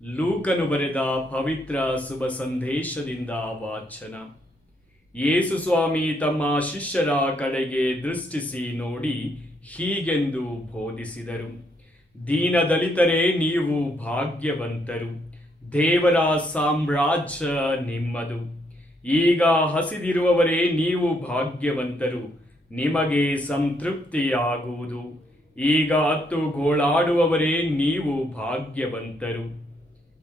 ಲೂಕನು ಬರೆದ ಪವಿತ್ರ ಶುಭ ಸಂದೇಶದಿಂದ ವಾಚನ. ಯೇಸು ಸ್ವಾಮಿ ತಮ್ಮ ಶಿಷ್ಯರ ಕಡೆಗೆ ದೃಷ್ಟಿಸಿ ನೋಡಿ ಹೀಗೆಂದು ಬೋಧಿಸಿದರು. ದೀನದಲಿತರೇ ನೀವು ಭಾಗ್ಯವಂತರು, ದೇವರ ಸಾಮ್ರಾಜ್ಯ ನಿಮ್ಮದು. ಈಗ ಹಸಿದಿರುವವರೇ ನೀವು ಭಾಗ್ಯವಂತರು, ನಿಮಗೆ ಸಂತೃಪ್ತಿಯಾಗುವುದು. ಈಗ ಅತ್ತು ಗೋಳಾಡುವವರೇ ನೀವು ಭಾಗ್ಯವಂತರು,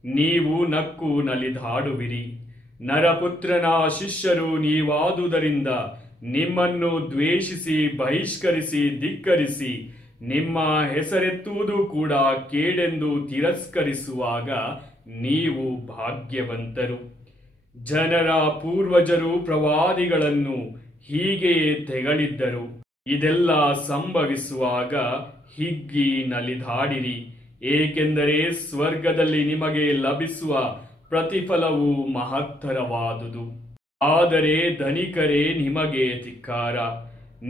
ನೀವು ನಕ್ಕು ನಲಿದಾಡುವಿರಿ. ನರಪುತ್ರನ ಶಿಷ್ಯರು ನೀವಾದುದರಿಂದ ನಿಮ್ಮನ್ನು ದ್ವೇಷಿಸಿ ಬಹಿಷ್ಕರಿಸಿ ಧಿಕ್ಕರಿಸಿ ನಿಮ್ಮ ಹೆಸರೆತ್ತುವುದು ಕೂಡ ಕೇಡೆಂದು ತಿರಸ್ಕರಿಸುವಾಗ ನೀವು ಭಾಗ್ಯವಂತರು. ಜನರ ಪೂರ್ವಜರು ಪ್ರವಾದಿಗಳನ್ನು ಹೀಗೆಯೇ ತೆಗಳಿದ್ದರು. ಇದೆಲ್ಲ ಸಂಭವಿಸುವಾಗ ಹಿಗ್ಗಿ ನಲಿದಾಡಿರಿ, ಏಕೆಂದರೆ ಸ್ವರ್ಗದಲ್ಲಿ ನಿಮಗೆ ಲಭಿಸುವ ಪ್ರತಿಫಲವು ಮಹತ್ತರವಾದುದು. ಆದರೆ ಧನಿಕರೇ ನಿಮಗೆ ಧಿಕ್ಕಾರ,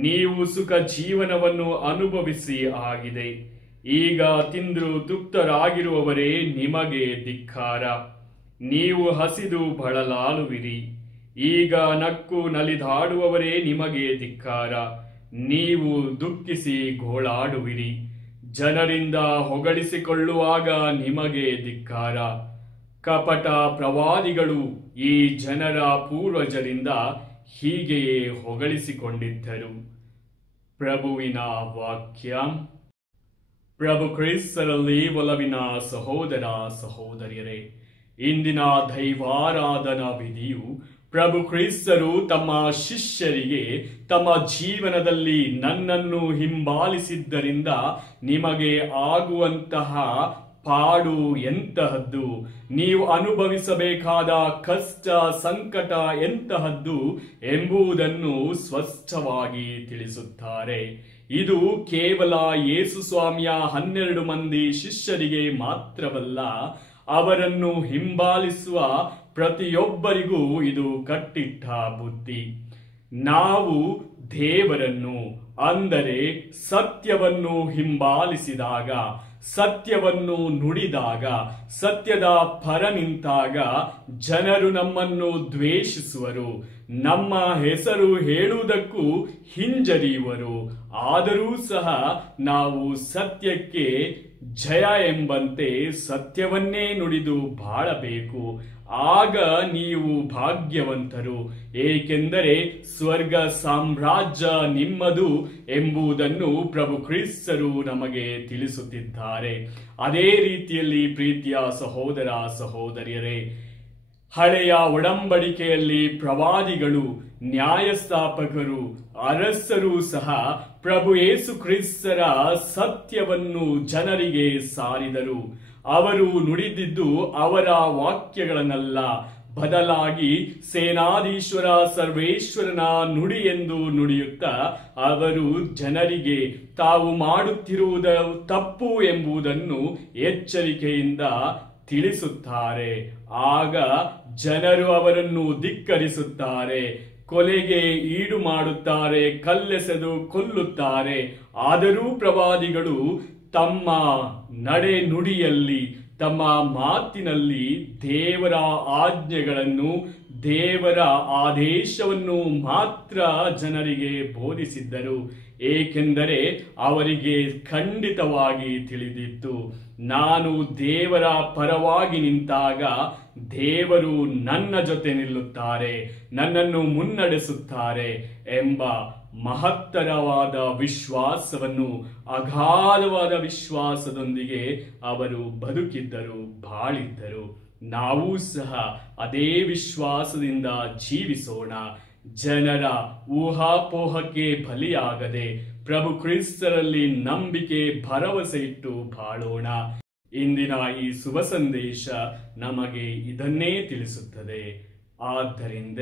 ನೀವು ಸುಖ ಜೀವನವನ್ನು ಅನುಭವಿಸಿ ಆಗಿದೆ. ಈಗ ತಿಂದು ತೃಪ್ತರಾಗಿರುವವರೇ ನಿಮಗೆ ಧಿಕ್ಕಾರ, ನೀವು ಹಸಿದು ಬಳಲಾಲುವಿರಿ. ಈಗ ನಕ್ಕು ನಲಿದಾಡುವವರೇ ನಿಮಗೆ ಧಿಕ್ಕಾರ, ನೀವು ದುಃಖಿಸಿ ಗೋಳಾಡುವಿರಿ. ಜನರಿಂದ ಹೊಗಳಿಸಿಕೊಳ್ಳುವಾಗ ನಿಮಗೆ ಧಿಕ್ಕಾರ. ಕಪಟ ಪ್ರವಾದಿಗಳು ಈ ಜನರ ಪೂರ್ವಜರಿಂದ ಹೀಗೆಯೇ ಹೊಗಳಿಸಿಕೊಂಡಿದ್ದರು. ಪ್ರಭುವಿನ ವಾಕ್ಯ. ಪ್ರಭು ಕ್ರಿಸ್ತರಲ್ಲಿ ಒಲವಿನ ಸಹೋದರ ಸಹೋದರಿಯರೇ, ಇಂದಿನ ದೈವಾರಾಧನಾ ವಿಧಿಯು ಪ್ರಭು ಕ್ರಿಸ್ತರು ತಮ್ಮ ಶಿಷ್ಯರಿಗೆ ತಮ್ಮ ಜೀವನದಲ್ಲಿ ನನ್ನನ್ನು ಹಿಂಬಾಲಿಸಿದ್ದರಿಂದ ನಿಮಗೆ ಆಗುವಂತಹ ಪಾಡು ಎಂತಹದ್ದು, ನೀವು ಅನುಭವಿಸಬೇಕಾದ ಕಷ್ಟ ಸಂಕಟ ಎಂತಹದ್ದು ಎಂಬುದನ್ನು ಸ್ಪಷ್ಟವಾಗಿ ತಿಳಿಸುತ್ತಾರೆ. ಇದು ಕೇವಲ ಯೇಸು ಸ್ವಾಮಿಯ 12 ಮಂದಿ ಶಿಷ್ಯರಿಗೆ ಮಾತ್ರವಲ್ಲ, ಅವರನ್ನು ಹಿಂಬಾಲಿಸುವ ಪ್ರತಿಯೊಬ್ಬರಿಗೂ ಇದು ಕಟ್ಟಿಟ್ಟ ಬುದ್ಧಿ. ನಾವು ದೇವರನ್ನು ಅಂದರೆ ಸತ್ಯವನ್ನು ಹಿಂಬಾಲಿಸಿದಾಗ, ಸತ್ಯವನ್ನು ನುಡಿದಾಗ, ಸತ್ಯದ ಪರ ನಿಂತಾಗ ಜನರು ನಮ್ಮನ್ನು ದ್ವೇಷಿಸುವರು, ನಮ್ಮ ಹೆಸರು ಹೇಳುವುದಕ್ಕೂ ಹಿಂಜರಿಯುವರು. ಆದರೂ ಸಹ ನಾವು ಸತ್ಯಕ್ಕೆ ಜಯ ಎಂಬಂತೆ ಸತ್ಯವನ್ನೇ ನುಡಿದು ಬಾಳಬೇಕು. ಆಗ ನೀವು ಭಾಗ್ಯವಂತರು, ಏಕೆಂದರೆ ಸ್ವರ್ಗ ಸಾಮ್ರಾಜ್ಯ ನಿಮ್ಮದು ಎಂಬುದನ್ನು ಪ್ರಭು ಕ್ರಿಸ್ತರು ನಮಗೆ ತಿಳಿಸುತ್ತಿದ್ದಾರೆ. ಅದೇ ರೀತಿಯಲ್ಲಿ ಪ್ರೀತಿಯ ಸಹೋದರ ಸಹೋದರಿಯರೇ, ಹಳೆಯ ಒಡಂಬಡಿಕೆಯಲ್ಲಿ ಪ್ರವಾದಿಗಳು, ನ್ಯಾಯಸ್ಥಾಪಕರು, ಅರಸರು ಸಹ ಪ್ರಭು ಯೇಸು ಕ್ರಿಸ್ತರ ಸತ್ಯವನ್ನು ಜನರಿಗೆ ಸಾರಿದರು. ಅವರು ನುಡಿದಿದ್ದು ಅವರ ವಾಕ್ಯಗಳನ್ನಲ್ಲ, ಬದಲಾಗಿ ಸೇನಾಧೀಶ್ವರ ಸರ್ವೇಶ್ವರನ ನುಡಿ ಎಂದು ನುಡಿಯುತ್ತಾ ಅವರು ಜನರಿಗೆ ತಾವು ಮಾಡುತ್ತಿರುವುದು ತಪ್ಪು ಎಂಬುದನ್ನು ಎಚ್ಚರಿಕೆಯಿಂದ ತಿಳಿಸುತ್ತಾರೆ. ಆಗ ಜನರು ಅವರನ್ನು ಧಿಕ್ಕರಿಸುತ್ತಾರೆ, ಕೊಲೆಗೆ ಈಡು ಮಾಡುತ್ತಾರೆ, ಕಲ್ಲೆಸೆದು ಕೊಲ್ಲುತ್ತಾರೆ. ಆದರೂ ಪ್ರವಾದಿಗಳು ತಮ್ಮ ನಡೆ ನುಡಿಯಲ್ಲಿ, ತಮ್ಮ ಮಾತಿನಲ್ಲಿ ದೇವರ ಆಜ್ಞೆಗಳನ್ನು, ದೇವರ ಆದೇಶವನ್ನು ಮಾತ್ರ ಜನರಿಗೆ ಬೋಧಿಸಿದ್ದರು. ಏಕೆಂದರೆ ಅವರಿಗೆ ಖಂಡಿತವಾಗಿ ತಿಳಿದಿತ್ತು, ನಾನು ದೇವರ ಪರವಾಗಿ ನಿಂತಾಗ ದೇವರು ನನ್ನ ಜೊತೆ ನಿಲ್ಲುತ್ತಾರೆ, ನನ್ನನ್ನು ಮುನ್ನಡೆಸುತ್ತಾರೆ ಎಂಬ ಮಹತ್ತರವಾದ ವಿಶ್ವಾಸವನ್ನು, ಅಗಾಧವಾದ ವಿಶ್ವಾಸದೊಂದಿಗೆ ಅವರು ಬದುಕಿದ್ದರು, ಬಾಳಿದ್ದರು. ನಾವು ಸಹ ಅದೇ ವಿಶ್ವಾಸದಿಂದ ಜೀವಿಸೋಣ. ಜನರ ಊಹಾಪೋಹಕ್ಕೆ ಬಲಿಯಾಗದೆ ಪ್ರಭು ಕ್ರಿಸ್ತರಲ್ಲಿ ನಂಬಿಕೆ ಭರವಸೆ ಇಟ್ಟು ಬಾಳೋಣ. ಇಂದಿನ ಈ ಶುಭ ಸಂದೇಶ ನಮಗೆ ಇದನ್ನೇ ತಿಳಿಸುತ್ತದೆ. ಆದ್ದರಿಂದ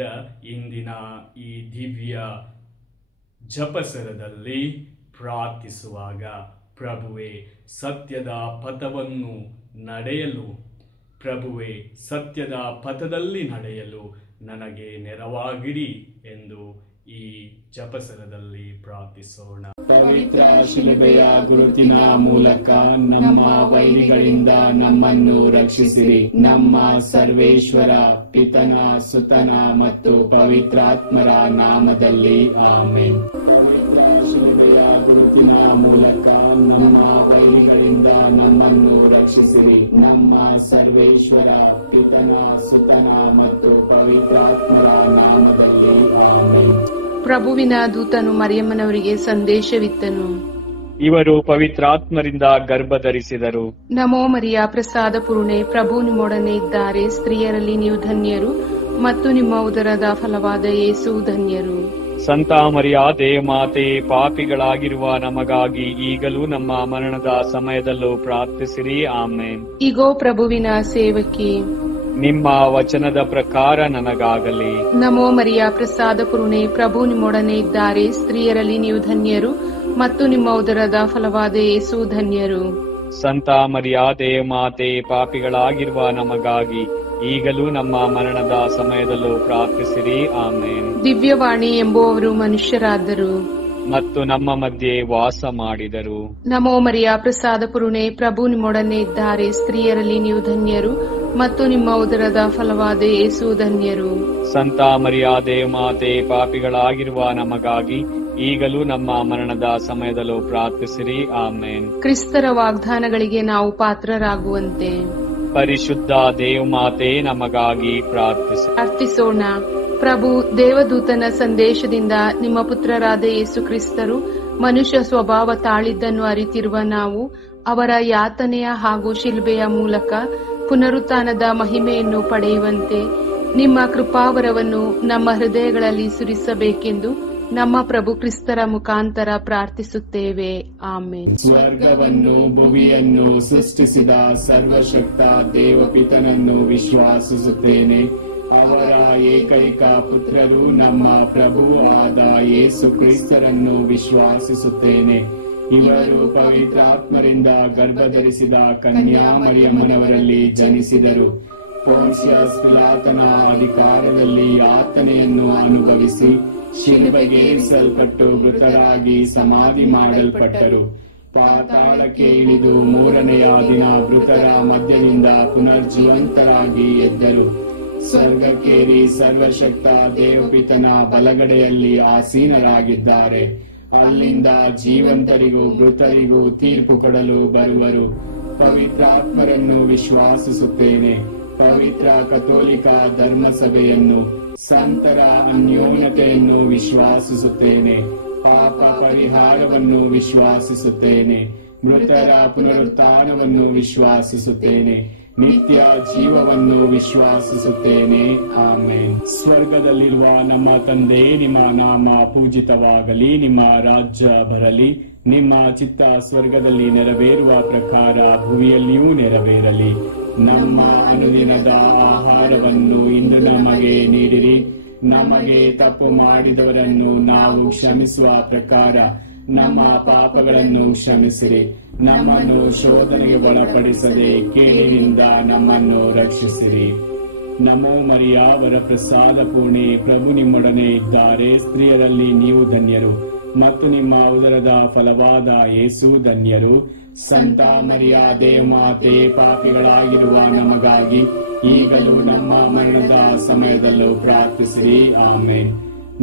ಇಂದಿನ ಈ ದಿವ್ಯ ಜಪಸರದಲ್ಲಿ ಪ್ರಾರ್ಥಿಸುವಾಗ, ಪ್ರಭುವೇ ಸತ್ಯದ ಪಥವನ್ನು ನಡೆಯಲು, ಪ್ರಭುವೇ ಸತ್ಯದ ಪಥದಲ್ಲಿ ನಡೆಯಲು ನನಗೆ ನೆರವಾಗಿರಿ ಎಂದು ಈ ಜಪಸರದಲ್ಲಿ ಪ್ರಾರ್ಥಿಸೋಣ. ಪವಿತ್ರ ಶಿಲುಬೆಯ ಗುರುತಿನ ಮೂಲಕ ನಮ್ಮ ವೈರಿಗಳಿಂದ ನಮ್ಮನ್ನು ರಕ್ಷಿಸಿರಿ. ನಮ್ಮ ಸರ್ವೇಶ್ವರ ಪಿತನ ಸುತನ ಮತ್ತು ಪವಿತ್ರಾತ್ಮರ ನಾಮದಲ್ಲಿ ಆಮೆನ್. ಪವಿತ್ರ ಶಿಲುಬೆಯ ಗುರುತಿನ ಮೂಲಕ ನಮ್ಮ ವೈರಿಗಳಿಂದ ನಮ್ಮನ್ನು ರಕ್ಷಿಸಿರಿ. ನಮ್ಮ ಸರ್ವೇಶ್ವರ ಪಿತನ ಸುತನ ಮತ್ತು ಪವಿತ್ರಾತ್ಮರ ನಾಮದಲ್ಲಿ ಆಮೆನ್. ಪ್ರಭುವಿನ ದೂತನು ಮರಿಯಮ್ಮನವರಿಗೆ ಸಂದೇಶವಿತ್ತನು. ಇವರು ಪವಿತ್ರಾತ್ಮರಿಂದ ಗರ್ಭಧರಿಸಿದರು. ನಮೋ ಮರಿಯ, ಪ್ರಸಾದ ಪೂರ್ಣೆ, ಪ್ರಭು ನಿಮ್ಮೊಡನೆ ಇದ್ದಾರೆ. ಸ್ತ್ರೀಯರಲ್ಲಿ ನೀವು ಧನ್ಯರು ಮತ್ತು ನಿಮ್ಮ ಉದರದ ಫಲವಾದ ಯೇಸು ಧನ್ಯರು. ಸಂತ ಮರಿಯಾದೆ ಮಾತೆ, ಪಾಪಿಗಳಾಗಿರುವ ನಮಗಾಗಿ ಈಗಲೂ ನಮ್ಮ ಮರಣದ ಸಮಯದಲ್ಲೂ ಪ್ರಾರ್ಥಿಸಿರಿ. ಆಮೆನ್. ಇಗೋ ಪ್ರಭುವಿನ ಸೇವಕಿ, ನಿಮ್ಮ ವಚನದ ಪ್ರಕಾರ ನನಗಾಗಲಿ. ನಮೋ ಮರಿಯ, ಪ್ರಸಾದ ಪೂರ್ಣೆ, ಪ್ರಭು ನಿಮ್ಮೊಡನೆ ಇದ್ದಾರೆ. ಸ್ತ್ರೀಯರಲ್ಲಿ ನೀವು ಧನ್ಯರು ಮತ್ತು ನಿಮ್ಮ ಉದರದ ಫಲವಾದ ಯೇಸು ಧನ್ಯರು. ಸಂತ ಮರಿಯಾದೆ ಮಾತೆ, ಪಾಪಿಗಳಾಗಿರುವ ನಮಗಾಗಿ ಈಗಲೂ ನಮ್ಮ ಮರಣದ ಸಮಯದಲ್ಲೂ ಪ್ರಾರ್ಥಿಸಿರಿ. ಆಮೇನ್. ದಿವ್ಯವಾಣಿ ಎಂಬುವವರು ಮನುಷ್ಯರಾದರು ಮತ್ತು ನಮ್ಮ ಮಧ್ಯೆ ವಾಸ ಮಾಡಿದರು. ನಮೋ ಮರಿಯ, ಪ್ರಸಾದ ಪೂರ್ಣೆ, ಪ್ರಭು ನಿಮ್ಮೊಡನೆ ಇದ್ದಾರೆ. ಸ್ತ್ರೀಯರಲ್ಲಿ ನೀವು ಧನ್ಯರು ಮತ್ತು ನಿಮ್ಮ ಉದರದ ಫಲವಾದ ಯೇಸು ಧನ್ಯರು. ಸಂತ ಮರಿಯಾದೆ ಮಾತೆ, ಪಾಪಿಗಳಾಗಿರುವ ನಮಗಾಗಿ ಈಗಲೂ ನಮ್ಮ ಮರಣದ ಸಮಯದಲ್ಲೂ ಪ್ರಾರ್ಥಿಸಿರಿ. ಆಮೇನ್. ಕ್ರಿಸ್ತರ ವಾಗ್ದಾನಗಳಿಗೆ ನಾವು ಪಾತ್ರರಾಗುವಂತೆ ಪರಿಶುದ್ಧ ದೇವಮಾತೆ ನಮಗಾಗಿ ಪ್ರಾರ್ಥಿಸೋಣ. ಪ್ರಭು ದೇವದೂತನ ಸಂದೇಶದಿಂದ ನಿಮ್ಮ ಪುತ್ರರಾದ ಯೇಸು ಕ್ರಿಸ್ತರು ಮನುಷ್ಯ ಸ್ವಭಾವ ತಾಳಿದ್ದನ್ನು ಅರಿತಿರುವ ನಾವು ಅವರ ಯಾತನೆಯ ಹಾಗೂ ಶಿಲುಬೆಯ ಮೂಲಕ ಪುನರುತ್ಥಾನದ ಮಹಿಮೆಯನ್ನು ಪಡೆಯುವಂತೆ ನಿಮ್ಮ ಕೃಪಾವರವನ್ನು ನಮ್ಮ ಹೃದಯಗಳಲ್ಲಿ ಸುರಿಸಬೇಕೆಂದು ನಮ್ಮ ಪ್ರಭು ಕ್ರಿಸ್ತರ ಮುಖಾಂತರ ಪ್ರಾರ್ಥಿಸುತ್ತೇವೆ. ಆಮೆನ್. ಸ್ವರ್ಗವನ್ನು ಭುವಿಯನ್ನು ಸೃಷ್ಟಿಸಿದ ಸರ್ವಶಕ್ತ ದೇವಪಿತನನ್ನು ವಿಶ್ವಾಸಿಸುತ್ತೇನೆ. ಅವರ ಏಕೈಕ ಪುತ್ರರು ನಮ್ಮ ಪ್ರಭು ಆದ ಯೇಸು ಕ್ರಿಸ್ತರನ್ನು ವಿಶ್ವಾಸಿಸುತ್ತೇನೆ. ಇವರು ಪವಿತ್ರಾತ್ಮರಿಂದ ಗರ್ಭಧರಿಸಿದ ಕನ್ಯಾ ಮರಿಯಮ್ಮನವರಲ್ಲಿ ಜನಿಸಿದರು. ಪೊನ್ಸಿಯಸ್ ಪಿಲಾತನ ಅಧಿಕಾರದಲ್ಲಿ ಯಾತನೆಯನ್ನು ಅನುಭವಿಸಿ ಶಿಲುಬೆಗೆ ಏರಿಸಲ್ಪಟ್ಟು ಮೃತರಾಗಿ ಸಮಾಧಿ ಮಾಡಲ್ಪಟ್ಟರು. ಪಾತಾಳಕ್ಕೆ ಇಳಿದು ಮೂರನೆಯ ದಿನ ಮೃತರ ಮಧ್ಯದಿಂದ ಪುನರ್ಜೀವಂತರಾಗಿ ಎದ್ದರು. ಸ್ವರ್ಗಕ್ಕೇರಿ ಸರ್ವಶಕ್ತ ದೇವಪಿತನ ಬಲಗಡೆಯಲ್ಲಿ ಆಸೀನರಾಗಿದ್ದಾರೆ. ಅಲ್ಲಿಂದ ಜೀವಂತರಿಗೂ ಮೃತರಿಗೂ ತೀರ್ಪು ಕೊಡಲು ಬರುವರು. ಪವಿತ್ರಾತ್ಮರನ್ನು ವಿಶ್ವಾಸಿಸುತ್ತೇನೆ. ಪವಿತ್ರ ಕಥೋಲಿಕ ಧರ್ಮಸಭೆಯನ್ನು, ಸಂತರ ಅನ್ಯೋನ್ಯತೆಯನ್ನು ವಿಶ್ವಾಸಿಸುತ್ತೇನೆ. ಪಾಪ ಪರಿಹಾರವನ್ನು ವಿಶ್ವಾಸಿಸುತ್ತೇನೆ. ಮೃತರ ಪುನರುತ್ಥಾನವನ್ನು ವಿಶ್ವಾಸಿಸುತ್ತೇನೆ. ನಿತ್ಯ ಜೀವವನ್ನು ವಿಶ್ವಾಸಿಸುತ್ತೇನೆ. ಆಮೆನ್. ಸ್ವರ್ಗದಲ್ಲಿರುವ ನಮ್ಮ ತಂದೆ, ನಿಮ್ಮ ನಾಮ ಪೂಜಿತವಾಗಲಿ. ನಿಮ್ಮ ರಾಜ್ಯ ಬರಲಿ. ನಿಮ್ಮ ಚಿತ್ತ ಸ್ವರ್ಗದಲ್ಲಿ ನೆರವೇರುವ ಪ್ರಕಾರ ಭೂಮಿಯಲ್ಲಿಯೂ ನೆರವೇರಲಿ. ನಮ್ಮ ಅನುದಿನದ ಆಹಾರವನ್ನು ಇಂದು ನಮಗೆ ನೀಡಿರಿ. ನಮಗೆ ತಪ್ಪು ಮಾಡಿದವರನ್ನು ನಾವು ಕ್ಷಮಿಸುವ ಪ್ರಕಾರ ನಮ್ಮ ಪಾಪಗಳನ್ನು ಕ್ಷಮಿಸಿರಿ. ನಮ್ಮನ್ನು ಶೋಧನೆಗೆ ಒಳಪಡಿಸದೆ ಕೇಳಿನಿಂದ ನಮ್ಮನ್ನು ರಕ್ಷಿಸಿರಿ. ನಮೋ ಮರಿಯ, ವರ ಪ್ರಸಾದ ಪೂರ್ಣೆ, ಪ್ರಭು ನಿಮ್ಮೊಡನೆ ಇದ್ದಾರೆ. ಸ್ತ್ರೀಯರಲ್ಲಿ ನೀವು ಧನ್ಯರು ಮತ್ತು ನಿಮ್ಮ ಉದರದ ಫಲವಾದ ಯೇಸು ಧನ್ಯರು. ಸಂತ ಮರಿಯಾದೆ ಮಾತೆ, ಪಾಪಿಗಳಾಗಿರುವ ನಮಗಾಗಿ ಈಗಲೂ ನಮ್ಮ ಮರಣದ ಸಮಯದಲ್ಲೂ ಪ್ರಾರ್ಥಿಸಿರಿ. ಆಮೇನ್.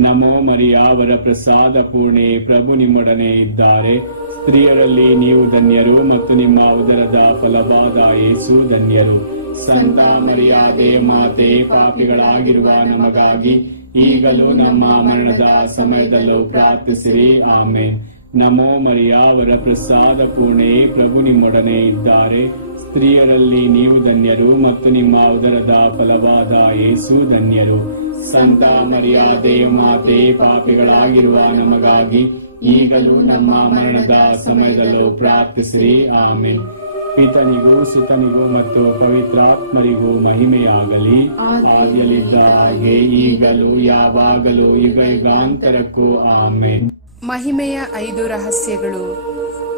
ನಮೋ ಮರಿಯ, ವರ ಪ್ರಸಾದ ಪೂರ್ಣೆ, ಪ್ರಭು ನಿಮ್ಮೊಡನೆ ಇದ್ದಾರೆ. ಸ್ತ್ರೀಯರಲ್ಲಿ ನೀವು ಧನ್ಯರು ಮತ್ತು ನಿಮ್ಮ ಉದರದ ಫಲವಾದ ಯೇಸು ಧನ್ಯರು. ಸಂತ ಮರಿಯಾದೆ ಮಾತೆ, ಪಾಪಿಗಳಾಗಿರುವ ನಮಗಾಗಿ ಈಗಲೂ ನಮ್ಮ ಮರಣದ ಸಮಯದಲ್ಲೂ ಪ್ರಾರ್ಥಿಸಿರಿ. ಆಮೇನ್. ನಮೋ ಮರಿಯ, ವರ ಪ್ರಸಾದ ಪೂರ್ಣೆ, ಪ್ರಭು ನಿಮ್ಮೊಡನೆ ಇದ್ದಾರೆ. ಸ್ತ್ರೀಯರಲ್ಲಿ ನೀವು ಧನ್ಯರು ಮತ್ತು ನಿಮ್ಮ ಉದರದ ಫಲವಾದ ಯೇಸು ಧನ್ಯರು. ಸಂತ ಮರಿಯಾದೆ ಮಾತೆ, ಪಾಪಿಗಳಾಗಿರುವ ನಮಗಾಗಿ ಈಗಲೂ ನಮ್ಮ ಮರಣದ ಸಮಯದಲ್ಲೂ ಪ್ರಾರ್ಥಿಸಿರಿ. ಆಮೆನ್. ಪಿತನಿಗೂ ಸುತನಿಗೂ ಮತ್ತು ಪವಿತ್ರಾತ್ಮರಿಗೂ ಮಹಿಮೆಯಾಗಲಿ. ಆದಿಯಲ್ಲಿದ್ದ ಹಾಗೆ ಈಗಲೂ ಯಾವಾಗಲೂ ಯುಗ ಯುಗಾಂತರಕ್ಕೂ ಆಮೆನ್. ಮಹಿಮೆಯ 5 ರಹಸ್ಯಗಳು.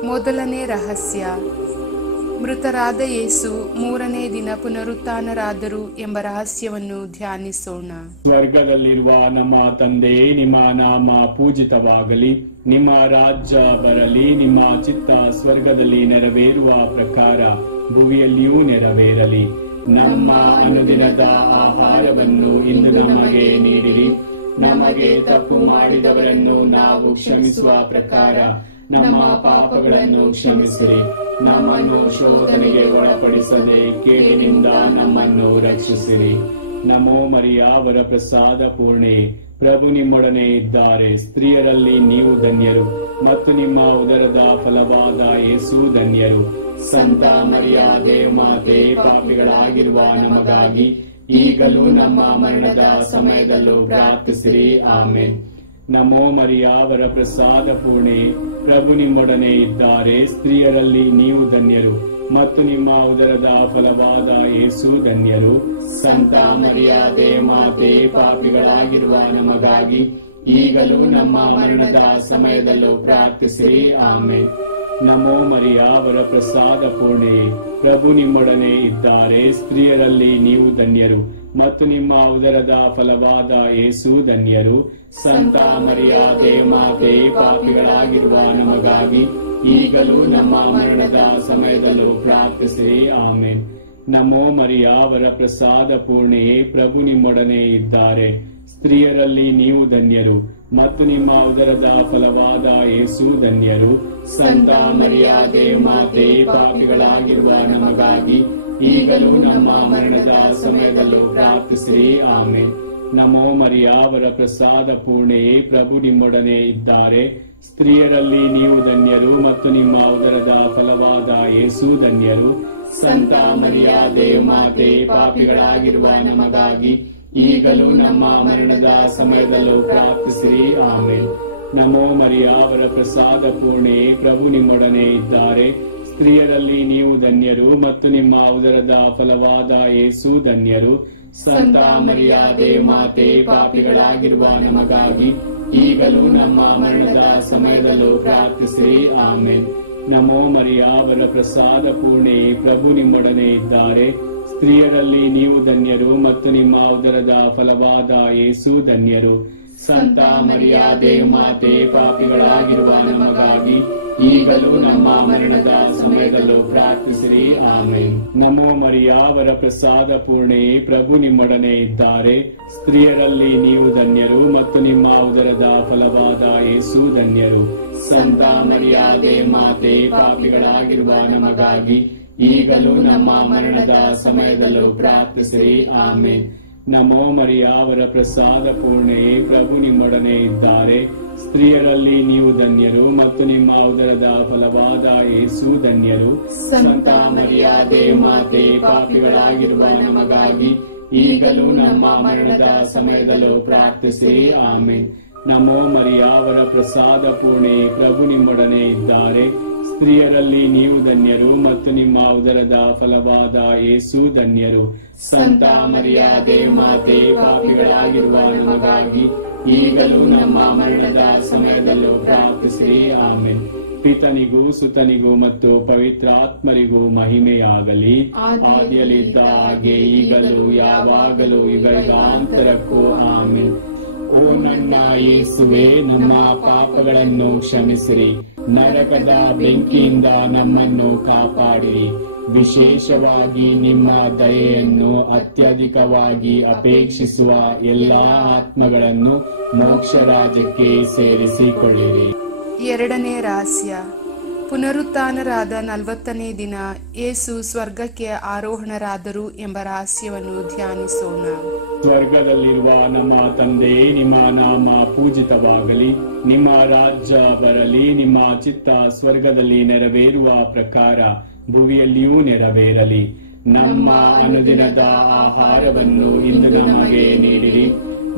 ಮೊದಲನೇ ರಹಸ್ಯ, ಮೃತರಾದ ಯೇಸು ಮೂರನೇ ದಿನ ಪುನರುತ್ಥಾನರಾದರು ಎಂಬ ರಹಸ್ಯವನ್ನು ಧ್ಯಾನಿಸೋಣ. ಸ್ವರ್ಗದಲ್ಲಿರುವ ನಮ್ಮ ತಂದೆ, ನಿಮ್ಮ ನಾಮ ಪೂಜಿತವಾಗಲಿ, ನಿಮ್ಮ ರಾಜ್ಯ ಬರಲಿ, ನಿಮ್ಮ ಚಿತ್ತ ಸ್ವರ್ಗದಲ್ಲಿ ನೆರವೇರುವ ಪ್ರಕಾರ ಭೂಮಿಯಲ್ಲಿಯೂ ನೆರವೇರಲಿ. ನಮ್ಮ ಅನುದಿನದ ಆಹಾರವನ್ನು ಇಂದು ನಮಗೆ ನೀಡಿರಿ. ನಮಗೆ ತಪ್ಪು ಮಾಡಿದವರನ್ನು ನಾವು ಕ್ಷಮಿಸುವ ಪ್ರಕಾರ ನಮ್ಮ ಪಾಪಗಳನ್ನು ಕ್ಷಮಿಸಿರಿ. ನಮ್ಮನ್ನು ಶೋಧನೆಗೆ ಒಳಪಡಿಸದೆ ಕೇಡಿನಿಂದ ನಮ್ಮನ್ನು ರಕ್ಷಿಸಿರಿ. ನಮೋ ಮರಿಯ ವರಪ್ರಸಾದ ಪೂರ್ಣೆ, ಪ್ರಭು ನಿಮ್ಮೊಡನೆ ಇದ್ದಾರೆ. ಸ್ತ್ರೀಯರಲ್ಲಿ ನೀವು ಧನ್ಯರು ಮತ್ತು ನಿಮ್ಮ ಉದರದ ಫಲವಾದ ಯೇಸು ಧನ್ಯರು. ಸಂತ ಮರಿಯ ದೇವಮಾತೆ, ಪಾಪಿಗಳಾಗಿರುವ ನಮಗಾಗಿ ಈಗಲೂ ನಮ್ಮ ಮರಣದ ಸಮಯದಲ್ಲೂ ಪ್ರಾರ್ಥಿಸಿರಿ. ಆಮೆನ್. ನಮೋ ಮರಿಯ ವರಪ್ರಸಾದ ಪೂರ್ಣೆ, ಪ್ರಭು ನಿಮ್ಮೊಡನೆ ಇದ್ದಾರೆ. ಸ್ತ್ರೀಯರಲ್ಲಿ ನೀವು ಧನ್ಯರು ಮತ್ತು ನಿಮ್ಮ ಉದರದ ಫಲವಾದ ಯೇಸು ಧನ್ಯರು. ಸಂತ ಮರಿಯ ದೇವಮಾತೆ, ಪಾಪಿಗಳಾಗಿರುವ ನಮಗಾಗಿ ಈಗಲೂ ನಮ್ಮ ಮರಣದ ಸಮಯದಲ್ಲೂ ಪ್ರಾರ್ಥಿಸಿರಿ. ಆಮೆನ್. ನಮೋ ಮರಿಯ ವರಪ್ರಸಾದ ಪೂರ್ಣೆ, ಪ್ರಭು ನಿಮ್ಮೊಡನೆ ಇದ್ದಾರೆ. ಸ್ತ್ರೀಯರಲ್ಲಿ ನೀವು ಧನ್ಯರು ಮತ್ತು ನಿಮ್ಮ ಉದರದ ಫಲವಾದ ಯೇಸು ಧನ್ಯರು. ಸಂತ ಮರಿಯ ದೇವಮಾತೆ, ಪಾಪಿಗಳಾಗಿರುವ ನಮಗಾಗಿ ಈಗಲೂ ನಮ್ಮ ಮರಣದ ಸಮಯದಲ್ಲೂ ಪ್ರಾರ್ಥಿಸಿರಿ. ಆಮೆನ್. ನಮೋ ಮರಿಯ ವರಪ್ರಸಾದ ಪೂರ್ಣೆಯೇ, ಪ್ರಭು ನಿಮ್ಮೊಡನೆ ಇದ್ದಾರೆ. ಸ್ತ್ರೀಯರಲ್ಲಿ ನೀವು ಧನ್ಯರು ಮತ್ತು ನಿಮ್ಮ ಉದರದ ಫಲವಾದ ಯೇಸು ಧನ್ಯರು. ಸಂತ ಮರಿಯ ದೇವಮಾತೆ, ಪಾಪಿಗಳಾಗಿರುವ ನಮಗಾಗಿ ಈಗಲೂ ನಮ್ಮ ಮರಣದ ಸಮಯದಲ್ಲೂ ಪ್ರಾರ್ಥಿಸಿರಿ. ಆಮೆನ್. ನಮೋ ಮರಿಯ ವರಪ್ರಸಾದ ಪೂರ್ಣೆಯೇ, ಪ್ರಭು ನಿಮ್ಮೊಡನೆ ಇದ್ದಾರೆ. ಸ್ತ್ರೀಯರಲ್ಲಿ ನೀವು ಧನ್ಯರು ಮತ್ತು ನಿಮ್ಮ ಉದರದ ಫಲವಾದ ಯೇಸು ಧನ್ಯರು. ಸಂತ ಮರಿಯ ದೇವಮಾತೆ, ಪಾಪಿಗಳಾಗಿರುವ ನಮಗಾಗಿ ಈಗಲೂ ನಮ್ಮ ಮರಣದ ಸಮಯದಲ್ಲೂ ಪ್ರಾರ್ಥಿಸಿರಿ. ಆಮೆನ್. ನಮೋ ಮರಿಯ ವರಪ್ರಸಾದ ಪೂರ್ಣೆಯೇ, ಪ್ರಭು ನಿಮ್ಮೊಡನೆ ಇದ್ದಾರೆ. ಸ್ತ್ರೀಯರಲ್ಲಿ ನೀವು ಧನ್ಯರು ಮತ್ತು ನಿಮ್ಮ ಉದರದ ಫಲವಾದ ಯೇಸು ಧನ್ಯರು. ಸಂತ ಮರಿಯ ದೇವಮಾತೆ, ಪಾಪಿಗಳಾಗಿರುವ ನಮಗಾಗಿ ಈಗಲೂ ನಮ್ಮ ಮರಣದ ಸಮಯದಲ್ಲೂ ಪ್ರಾರ್ಥಿಸಿರಿ. ಆಮೆನ್. ನಮೋ ಮರಿಯ ವರಪ್ರಸಾದ ಪೂರ್ಣೆಯೇ, ಪ್ರಭು ನಿಮ್ಮೊಡನೆ ಇದ್ದಾರೆ. ಸ್ತ್ರೀಯರಲ್ಲಿ ನೀವು ಧನ್ಯರು ಮತ್ತು ನಿಮ್ಮ ಉದರದ ಫಲವಾದ ಯೇಸು ಧನ್ಯರು. ಸಂತ ಮರಿಯ ದೇವಮಾತೆ, ಪಾಪಿಗಳಾಗಿರುವ ನಮಗಾಗಿ ಈಗಲೂ ನಮ್ಮ ಮರಣದ ಸಮಯದಲ್ಲೂ ಪ್ರಾರ್ಥಿಸಿರಿ. ಆಮೆನ್. ನಮೋ ಮರಿಯ ವರಪ್ರಸಾದ ಪೂರ್ಣೆಯೇ, ಪ್ರಭು ನಿಮ್ಮೊಡನೆ ಇದ್ದಾರೆ. ಸ್ತ್ರೀಯರಲ್ಲಿ ನೀವು ಧನ್ಯರು ಮತ್ತು ನಿಮ್ಮ ಉದರದ ಫಲವಾದ ಯೇಸು ಧನ್ಯರು. ಸಂತ ಮರಿಯ ದೇವಮಾತೆ, ಪಾಪಿಗಳಾಗಿರುವ ನಮಗಾಗಿ ಈಗಲೂ ನಮ್ಮ ಮರಣದ ಸಮಯದಲ್ಲೂ ಪ್ರಾರ್ಥಿಸಿರಿ. ಆಮೆನ್. ನಮೋ ಮರಿಯ ವರಪ್ರಸಾದ ಪೂರ್ಣೆಯೇ, ಪ್ರಭು ನಿಮ್ಮೊಡನೆ ಇದ್ದಾರೆ. ಸ್ತ್ರೀಯರಲ್ಲಿ ನೀವು ಧನ್ಯರು ಮತ್ತು ನಿಮ್ಮ ಉದರದ ಫಲವಾದ ಯೇಸು ಧನ್ಯರು. ಸಂತ ಮರಿಯ ದೇವಮಾತೆ, ಪಾಪಿಗಳಾಗಿರುವ ನಮಗಾಗಿ ಈಗಲೂ ನಮ್ಮ ಮರಣದ ಸಮಯದಲ್ಲೂ ಪ್ರಾರ್ಥಿಸಿರಿ. ಆಮೆನ್. ನಮೋ ಮರಿಯ ವರಪ್ರಸಾದ ಪೂರ್ಣೆಯೇ, ಪ್ರಭು ನಿಮ್ಮೊಡನೆ ಇದ್ದಾರೆ. ಸ್ತ್ರೀಯರಲ್ಲಿ ನೀವು ಧನ್ಯರು ಮತ್ತು ನಿಮ್ಮ ಉದರದ ಫಲವಾದ ಯೇಸು ಧನ್ಯರು. ಸಂತ ಮರಿಯ ದೇವಮಾತೆ, ಪಾಪಿಗಳಾಗಿರುವ ನಮಗಾಗಿ ಈಗಲೂ ನಮ್ಮ ಮರಣದ ಸಮಯದಲ್ಲೂ ಪ್ರಾರ್ಥಿಸಿರಿ. ಆಮೆನ್. ಪಿತನಿಗೂ ಸುತನಿಗೂ ಮತ್ತು ಪವಿತ್ರಾತ್ಮರಿಗೂ ಮಹಿಮೆಯಾಗಲಿ. ಆದಿಯಲ್ಲಿದ್ದ ಹಾಗೆ ಈಗಲೂ ಯಾವಾಗಲೂ ಯುಗಾಂತರಕ್ಕೂ. ಆಮೆನ್. ಓ ನನ್ನ ಯೇಸುವೆ, ನಮ್ಮ ಪಾಪಗಳನ್ನು ಕ್ಷಮಿಸಿರಿ. ನರಕದ ಬೆಂಕಿಯಿಂದ ನಮ್ಮನ್ನು ಕಾಪಾಡಿರಿ. ವಿಶೇಷವಾಗಿ ನಿಮ್ಮ ದಯೆಯನ್ನು ಅತ್ಯಧಿಕವಾಗಿ ಅಪೇಕ್ಷಿಸುವ ಎಲ್ಲಾ ಆತ್ಮಗಳನ್ನು ಮೋಕ್ಷ ರಾಜ್ಯಕ್ಕೆ ಸೇರಿಸಿಕೊಳ್ಳಿರಿ. ಎರಡನೇ ರಹಸ್ಯ, ಪುನರುತ್ಥಾನರಾದ 40ನೇ ದಿನ ಯೇಸು ಸ್ವರ್ಗಕ್ಕೆ ಆರೋಹಣರಾದರು ಎಂಬ ರಹಸ್ಯವನ್ನು ಧ್ಯಾನಿಸೋಣ. ಸ್ವರ್ಗದಲ್ಲಿರುವ ನಮ್ಮ ತಂದೆ, ನಿಮ್ಮ ನಾಮ ಪೂಜಿತವಾಗಲಿ. ನಿಮ್ಮ ರಾಜ್ಯ ಬರಲಿ. ನಿಮ್ಮ ಚಿತ್ತ ಸ್ವರ್ಗದಲ್ಲಿ ನೆರವೇರುವ ಪ್ರಕಾರ ಭೂಮಿಯಲ್ಲಿಯೂ ನೆರವೇರಲಿ. ನಮ್ಮ ಅನುದಿನದ ಆಹಾರವನ್ನು ಇಂದು ನಮಗೆ ನೀಡಿರಿ.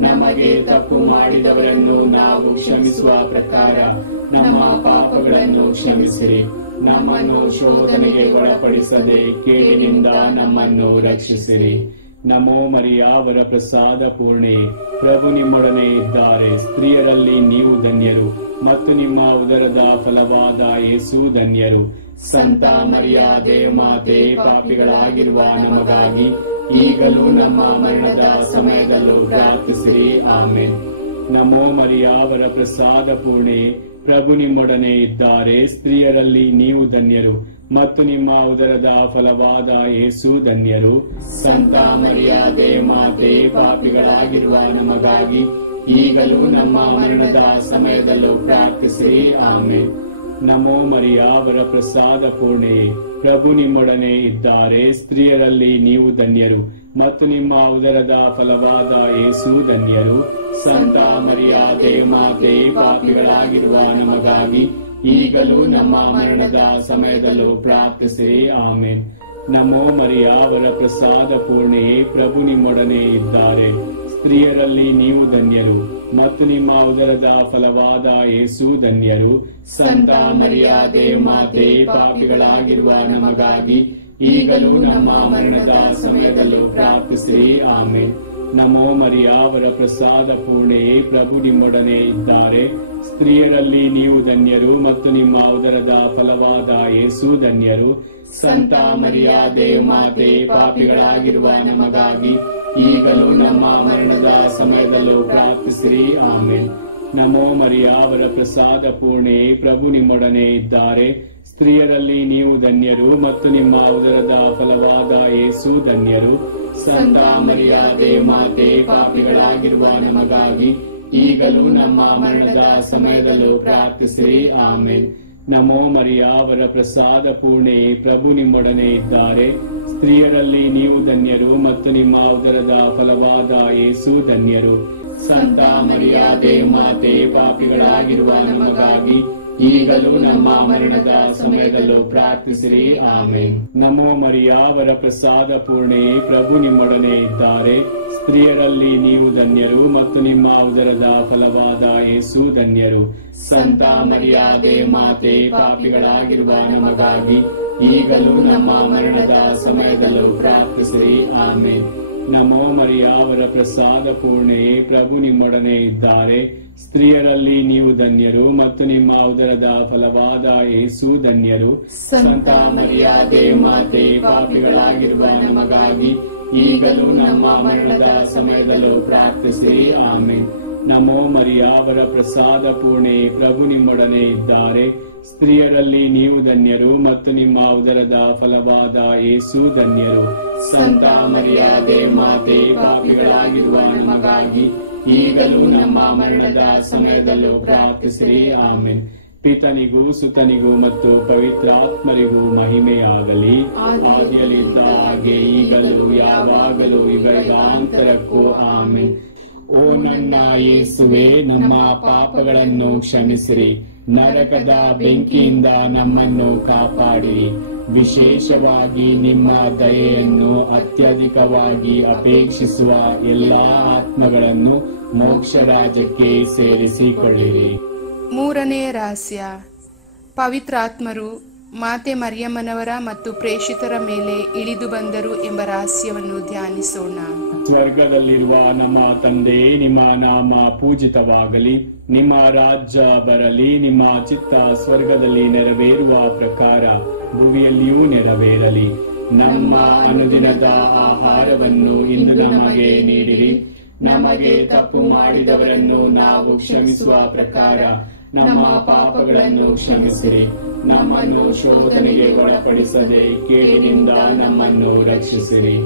ನಮಗೆ ತಪ್ಪು ಮಾಡಿದವರನ್ನು ನಾವು ಕ್ಷಮಿಸುವ ಪ್ರಕಾರ ನಮ್ಮ ಪಾಪಗಳನ್ನು ಕ್ಷಮಿಸಿರಿ. ನಮ್ಮನ್ನು ಶೋಧನೆಗೆ ಒಳಪಡಿಸದೆ ಕೇಡಿನಿಂದ ನಮ್ಮನ್ನು ರಕ್ಷಿಸಿರಿ. ನಮೋ ಮರಿಯ ವರಪ್ರಸಾದ ಪೂರ್ಣೆ, ಪ್ರಭು ನಿಮ್ಮೊಡನೆ ಇದ್ದಾರೆ. ಸ್ತ್ರೀಯರಲ್ಲಿ ನೀವು ಧನ್ಯರು ಮತ್ತು ನಿಮ್ಮ ಉದರದ ಫಲವಾದ ಯೇಸು ಧನ್ಯರು. ಸಂತ ಮರಿಯಾದೆ ಮಾತೆ, ಪಾಪಿಗಳಾಗಿರುವ ನಮಗಾಗಿ ಈಗಲೂ ನಮ್ಮ ಮರಣದ ಸಮಯದಲ್ಲೂ ಪ್ರಾರ್ಥಿಸಿರಿ. ಆಮೆನ್. ನಮೋ ಮರಿಯ, ವರಪ್ರಸಾದ ಪೂರ್ಣೆ, ಪ್ರಭು ನಿಮ್ಮೊಡನೆ ಇದ್ದಾರೆ. ಸ್ತ್ರೀಯರಲ್ಲಿ ನೀವು ಧನ್ಯರು ಮತ್ತು ನಿಮ್ಮ ಉದರದ ಫಲವಾದ ಯೇಸು ಧನ್ಯರು. ಸಂತ ಮರಿಯಾದೆ ಮಾತೆ, ಪಾಪಿಗಳಾಗಿರುವ ನಮಗಾಗಿ ಈಗಲೂ ನಮ್ಮ ಮರಣದ ಸಮಯದಲ್ಲೂ ಪ್ರಾರ್ಥಿಸಿರಿ. ಆಮೆನ್. ನಮೋ ಮರಿಯ, ವರಪ್ರಸಾದ ಪೂರ್ಣೆ, ಪ್ರಭು ನಿಮ್ಮೊಡನೆ ಇದ್ದಾರೆ. ಸ್ತ್ರೀಯರಲ್ಲಿ ನೀವು ಧನ್ಯರು ಮತ್ತು ನಿಮ್ಮ ಉದರದ ಫಲವಾದ ಯೇಸು ಧನ್ಯರು. ಸಂತ ಮರಿಯಾದೆ ಮಾತೆ, ಪಾಪಿಗಳಾಗಿರುವ ನಮಗಾಗಿ ಈಗಲೂ ನಮ್ಮ ಮರಣದ ಸಮಯದಲ್ಲೂ ಪ್ರಾರ್ಥಿಸಿರಿ. ಆಮೆನ್. ನಮೋ ಮರಿಯ, ವರಪ್ರಸಾದ ಪೂರ್ಣೆ, ಪ್ರಭು ನಿಮ್ಮೊಡನೆ ಇದ್ದಾರೆ. ಸ್ತ್ರೀಯರಲ್ಲಿ ನೀವು ಧನ್ಯರು ಮತ್ತು ನಿಮ್ಮ ಉದರದ ಫಲವಾದ ಯೇಸು ಧನ್ಯರು. ಸಂತ ಮರಿಯಾದೆ ಮಾತೆ, ಪಾಪಿಗಳಾಗಿರುವ ನಮಗಾಗಿ ಈಗಲೂ ನಮ್ಮ ಮರಣದ ಸಮಯದಲ್ಲೂ ಪ್ರಾರ್ಥಿಸಿರಿ. ಆಮೆನ್. ನಮೋ ಮರಿಯ, ವರಪ್ರಸಾದ ಪೂರ್ಣೆ, ಪ್ರಭು ನಿಮ್ಮೊಡನೆ ಇದ್ದಾರೆ. ಸ್ತ್ರೀಯರಲ್ಲಿ ನೀವು ಧನ್ಯರು ಮತ್ತು ನಿಮ್ಮ ಉದರದ ಫಲವಾದ ಯೇಸು ಧನ್ಯರು. ಸಂತ ಮರಿಯಾದೆ ಮಾತೆ, ಪಾಪಿಗಳಾಗಿರುವ ನಮಗಾಗಿ ಈಗಲೂ ನಮ್ಮ ಮರಣದ ಸಮಯದಲ್ಲೂ ಪ್ರಾರ್ಥಿಸಿರಿ. ಆಮೆನ್. ನಮೋ ಮರಿಯ, ವರಪ್ರಸಾದ ಪೂರ್ಣೆ, ಪ್ರಭು ನಿಮ್ಮೊಡನೆ ಇದ್ದಾರೆ. ಸ್ತ್ರೀಯರಲ್ಲಿ ನೀವು ಧನ್ಯರು ಮತ್ತು ನಿಮ್ಮ ಉದರದ ಫಲವಾದ ಯೇಸು ಧನ್ಯರು. ಸಂತ ಮರಿಯಾದೆ ಮಾತೆ, ಪಾಪಿಗಳಾಗಿರುವ ನಮಗಾಗಿ ಈಗಲೂ ನಮ್ಮ ಮರಣದ ಸಮಯದಲ್ಲೂ ಪ್ರಾರ್ಥಿಸಿರಿ. ಆಮೆನ್. ನಮೋ ಮರಿಯ, ವರಪ್ರಸಾದ ಪೂರ್ಣೆ, ಪ್ರಭು ನಿಮ್ಮೊಡನೆ ಇದ್ದಾರೆ. ಸ್ತ್ರೀಯರಲ್ಲಿ ನೀವು ಧನ್ಯರು ಮತ್ತು ನಿಮ್ಮ ಉದರದ ಫಲವಾದ ಯೇಸು ಧನ್ಯರು. ಸಂತ ಮರಿಯಾದೆ ಮಾತೆ, ಪಾಪಿಗಳಾಗಿರುವ ನಮಗಾಗಿ ಈಗಲೂ ನಮ್ಮ ಮರಣದ ಸಮಯದಲ್ಲೂ ಪ್ರಾರ್ಥಿಸಿರಿ. ಆಮೆನ್. ನಮೋ ಮರಿಯ, ವರಪ್ರಸಾದ ಪೂರ್ಣೆ, ಪ್ರಭು ನಿಮ್ಮೊಡನೆ ಇದ್ದಾರೆ. ಸ್ತ್ರೀಯರಲ್ಲಿ ನೀವು ಧನ್ಯರು ಮತ್ತು ನಿಮ್ಮ ಉದರದ ಫಲವಾದ ಯೇಸು ಧನ್ಯರು. ಸಂತ ಮರಿಯಾದೆ ಮಾತೆ, ಪಾಪಿಗಳಾಗಿರುವ ನಮಗಾಗಿ ಈಗಲೂ ನಮ್ಮ ಮರಣದ ಸಮಯದಲ್ಲೂ ಪ್ರಾರ್ಥಿಸಿರಿ. ಆಮೆನ್. ನಮೋ ಮರಿಯ, ವರಪ್ರಸಾದ ಪೂರ್ಣೆ, ಪ್ರಭು ನಿಮ್ಮೊಡನೆ ಇದ್ದಾರೆ. ಸ್ತ್ರೀಯರಲ್ಲಿ ನೀವು ಧನ್ಯರು ಮತ್ತು ನಿಮ್ಮ ಉದರದ ಫಲವಾದ ಯೇಸು ಧನ್ಯರು. ಸಂತ ಮರಿಯಾದೆ ಮಾತೆ, ಪಾಪಿಗಳಾಗಿರುವ ನಮಗಾಗಿ ಈಗಲೂ ನಮ್ಮ ಮರಣದ ಸಮಯದಲ್ಲೂ ಪ್ರಾರ್ಥಿಸಿರಿ. ಆಮೆನ್. ನಮೋ ಮರಿಯ, ವರಪ್ರಸಾದ ಪೂರ್ಣೆ, ಪ್ರಭು ನಿಮ್ಮೊಡನೆ ಇದ್ದಾರೆ. ಸ್ತ್ರೀಯರಲ್ಲಿ ನೀವು ಧನ್ಯರು ಮತ್ತು ನಿಮ್ಮ ಉದರದ ಫಲವಾದ ಯೇಸು ಧನ್ಯರು. ಸಂತ ಮರಿಯಾದೆ ಮಾತೆ, ಪಾಪಿಗಳಾಗಿರುವ ನಮಗಾಗಿ ಈಗಲೂ ನಮ್ಮ ಮರಣದ ಸಮಯದಲ್ಲೂ ಪ್ರಾರ್ಥಿಸಿರಿ. ಆಮೆನ್. ಪಿತನಿಗೂ ಸುತನಿಗೂ ಮತ್ತು ಪವಿತ್ರಾತ್ಮರಿಗೂ ಮಹಿಮೆಯಾಗಲಿ. ಆದಿಯಲ್ಲಿದ್ದ ಹಾಗೆ ಈಗಲೂ ಯಾವಾಗಲೂ ಯುಗಾಂತರಕ್ಕೂ. ಆಮೆನ್. ಓ ನನ್ನ ಯೇಸುವೆ, ನಮ್ಮ ಪಾಪಗಳನ್ನು ಕ್ಷಮಿಸಿರಿ, ನರಕದ ಬೆಂಕಿಯಿಂದ ನಮ್ಮನ್ನು ಕಾಪಾಡಿರಿ. ವಿಶೇಷವಾಗಿ ನಿಮ್ಮ ದಯೆಯನ್ನು ಅತ್ಯಧಿಕವಾಗಿ ಅಪೇಕ್ಷಿಸುವ ಎಲ್ಲಾ ಆತ್ಮಗಳನ್ನು ಮೋಕ್ಷ ರಾಜ್ಯಕ್ಕೆ ಸೇರಿಸಿಕೊಳ್ಳಿರಿ. ಮೂರನೇ ರಹಸ್ಯ, ಪವಿತ್ರಾತ್ಮರು ಮಾತೆ ಮರಿಯಮ್ಮನವರ ಮತ್ತು ಪ್ರೇಷಿತರ ಮೇಲೆ ಇಳಿದು ಬಂದರು ಎಂಬ ರಹಸ್ಯವನ್ನು ಧ್ಯಾನಿಸೋಣ. ಸ್ವರ್ಗದಲ್ಲಿರುವ ನಮ್ಮ ತಂದೆ, ನಿಮ್ಮ ನಾಮ ಪೂಜಿತವಾಗಲಿ, ನಿಮ್ಮ ರಾಜ್ಯ ಬರಲಿ, ನಿಮ್ಮ ಚಿತ್ತ ಸ್ವರ್ಗದಲ್ಲಿ ನೆರವೇರುವ ಪ್ರಕಾರ ಭೂಮಿಯಲ್ಲಿಯೂ ನೆರವೇರಲಿ. ನಮ್ಮ ಅನುದಿನದ ಆಹಾರವನ್ನು ಇಂದು ನಮಗೆ ನೀಡಿರಿ. ನಮಗೆ ತಪ್ಪು ಮಾಡಿದವರನ್ನು ನಾವು ಕ್ಷಮಿಸುವ ಪ್ರಕಾರ ನಮ್ಮ ಪಾಪಗಳನ್ನು ಕ್ಷಮಿಸಿರಿ. ನಮ್ಮನ್ನು ಶೋಧನೆಗೆ ಒಳಪಡಿಸದೆ ಕೇಡಿನಿಂದ ನಮ್ಮನ್ನು ರಕ್ಷಿಸಿರಿ.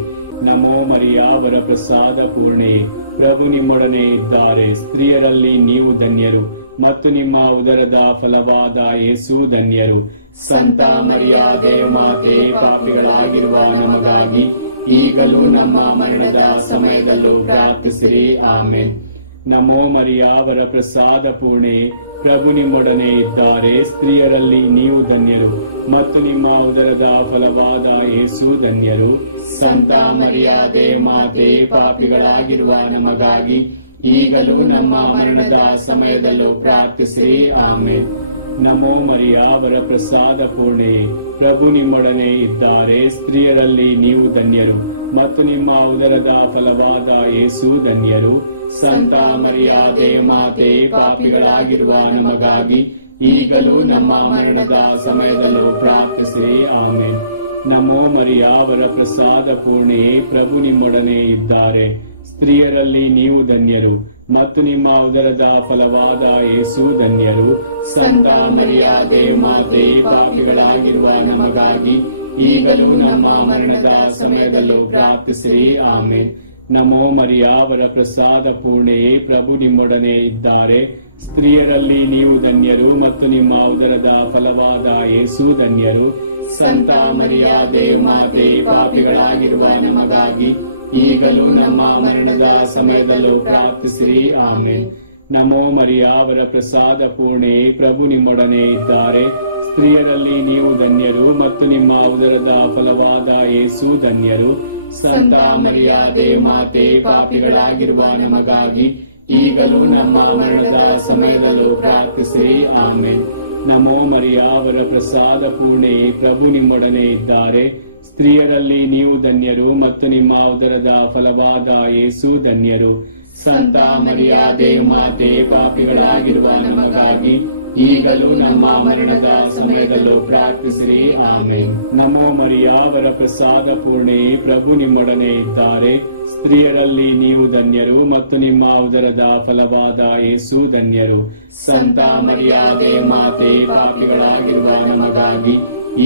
ನಮೋ ಮರಿಯ, ವರಪ್ರಸಾದ ಪೂರ್ಣೆ, ಪ್ರಭು ನಿಮ್ಮೊಡನೆ ಇದ್ದಾರೆ. ಸ್ತ್ರೀಯರಲ್ಲಿ ನೀವು ಧನ್ಯರು ಮತ್ತು ನಿಮ್ಮ ಉದರದ ಫಲವಾದ ಯೇಸು ಧನ್ಯರು. ಸಂತ ಮರಿಯಾದೆ ಮಾತೆ, ಪಾಪಿಗಳಾಗಿರುವ ನಮಗಾಗಿ ಈಗಲೂ ನಮ್ಮ ಮರಣದ ಸಮಯದಲ್ಲೂ ಪ್ರಾರ್ಥಿಸಿರಿ. ಆಮೆನ್. ನಮೋ ಮರಿಯ, ವರಪ್ರಸಾದ ಪೂರ್ಣೆ, ಪ್ರಭು ನಿಮ್ಮೊಡನೆ ಇದ್ದಾರೆ. ಸ್ತ್ರೀಯರಲ್ಲಿ ನೀವು ಧನ್ಯರು ಮತ್ತು ನಿಮ್ಮ ಉದರದ ಫಲವಾದ ಯೇಸು ಧನ್ಯರು. ಸಂತ ಮರಿಯಾದೆ ಮಾತೆ, ಪಾಪಿಗಳಾಗಿರುವ ನಮಗಾಗಿ ಈಗಲೂ ನಮ್ಮ ಮರಣದ ಸಮಯದಲ್ಲೂ ಪ್ರಾರ್ಥಿಸಿರಿ. ಆಮೆನ್. ನಮೋ ಮರಿಯ, ವರಪ್ರಸಾದ ಪೂರ್ಣೆ, ಪ್ರಭು ನಿಮ್ಮೊಡನೆ ಇದ್ದಾರೆ. ಸ್ತ್ರೀಯರಲ್ಲಿ ನೀವು ಧನ್ಯರು ಮತ್ತು ನಿಮ್ಮ ಉದರದ ಫಲವಾದ ಯೇಸು ಧನ್ಯರು. ಸಂತ ಮರಿಯಾದೆ ಮಾತೆ, ಪಾಪಿಗಳಾಗಿರುವ ನಮಗಾಗಿ ಈಗಲೂ ನಮ್ಮ ಮರಣದ ಸಮಯದಲ್ಲೂ ಪ್ರಾರ್ಥಿಸಿರಿ. ಆಮೇನ್. ನಮೋ ಮರಿಯಾವರ ಪ್ರಸಾದ ಪೂರ್ಣೆ, ಪ್ರಭು ನಿಮ್ಮೊಡನೆ ಇದ್ದಾರೆ. ಸ್ತ್ರೀಯರಲ್ಲಿ ನೀವು ಧನ್ಯರು ಮತ್ತು ನಿಮ್ಮ ಉದರದ ಫಲವಾದ ಯೇಸು ಧನ್ಯರು. ಸಂತ ಮರಿಯಾದೆ ಮಾತೆ, ಪಾಪಿಗಳಾಗಿರುವ ನಮಗಾಗಿ ಈಗಲೂ ನಮ್ಮ ಮರಣದ ಸಮಯದಲ್ಲೂ ಪ್ರಾರ್ಥಿಸಿರಿ. ಆಮೇನ್. ನಮೋ ಮರಿಯಾವರ ಪ್ರಸಾದ ಪೂರ್ಣೆ, ಪ್ರಭು ನಿಮ್ಮೊಡನೆ ಇದ್ದಾರೆ. ಸ್ತ್ರೀಯರಲ್ಲಿ ನೀವು ಧನ್ಯರು ಮತ್ತು ನಿಮ್ಮ ಉದರದ ಫಲವಾದ ಯೇಸು ಧನ್ಯರು. ಸಂತ ಮರಿಯಾದೆ ಮಾತೆ, ಪಾಪಿಗಳಾಗಿರುವ ನಮಗಾಗಿ ಈಗಲೂ ನಮ್ಮ ಮರಣದ ಸಮಯದಲ್ಲೂ ಪ್ರಾರ್ಥಿಸಿರಿ. ಆಮೇನ್. ನಮೋ ಮರಿಯಾವರ ಪ್ರಸಾದ ಪೂರ್ಣೆ, ಪ್ರಭು ನಿಮ್ಮೊಡನೆ ಇದ್ದಾರೆ. ಸ್ತ್ರೀಯರಲ್ಲಿ ನೀವು ಧನ್ಯರು ಮತ್ತು ನಿಮ್ಮ ಉದರದ ಫಲವಾದ ಯೇಸು ಧನ್ಯರು. ಸಂತ ಮರಿಯಾದೆ ಮಾತೆ, ಪಾಪಿಗಳಾಗಿರುವ ನಮಗಾಗಿ ಈಗಲೂ ನಮ್ಮ ಮರಣದ ಸಮಯದಲ್ಲೂ ಪ್ರಾರ್ಥಿಸಿರಿ. ಆಮೇನ್. ನಮೋ ಮರಿಯಾವರ ಪ್ರಸಾದ ಪೂರ್ಣೆ, ಪ್ರಭು ನಿಮ್ಮೊಡನೆ ಇದ್ದಾರೆ. ಸ್ತ್ರೀಯರಲ್ಲಿ ನೀವು ಧನ್ಯರು ಮತ್ತು ನಿಮ್ಮ ಉದರದ ಫಲವಾದ ಯೇಸು ಧನ್ಯರು. ಸಂತ ಮರಿಯಾದೆ ಮಾತೆ, ಪಾಪಿಗಳಾಗಿರುವ ನಮಗಾಗಿ ಈಗಲೂ ನಮ್ಮ ಮರಣದ ಸಮಯದಲ್ಲೂ ಪ್ರಾರ್ಥಿಸಿರಿ. ಆಮೇನ್. ನಮೋ ಮರಿಯಾವರ ಪ್ರಸಾದ ಪೂರ್ಣೆ, ಪ್ರಭು ನಿಮ್ಮೊಡನೆ ಇದ್ದಾರೆ. ಸ್ತ್ರೀಯರಲ್ಲಿ ನೀವು ಧನ್ಯರು ಮತ್ತು ನಿಮ್ಮ ಉದರದ ಫಲವಾದ ಯೇಸು ಧನ್ಯರು. ಸಂತ ಮರಿಯಾದೆ ಮಾತೆ, ಪಾಪಿಗಳಾಗಿರುವ ನಮಗಾಗಿ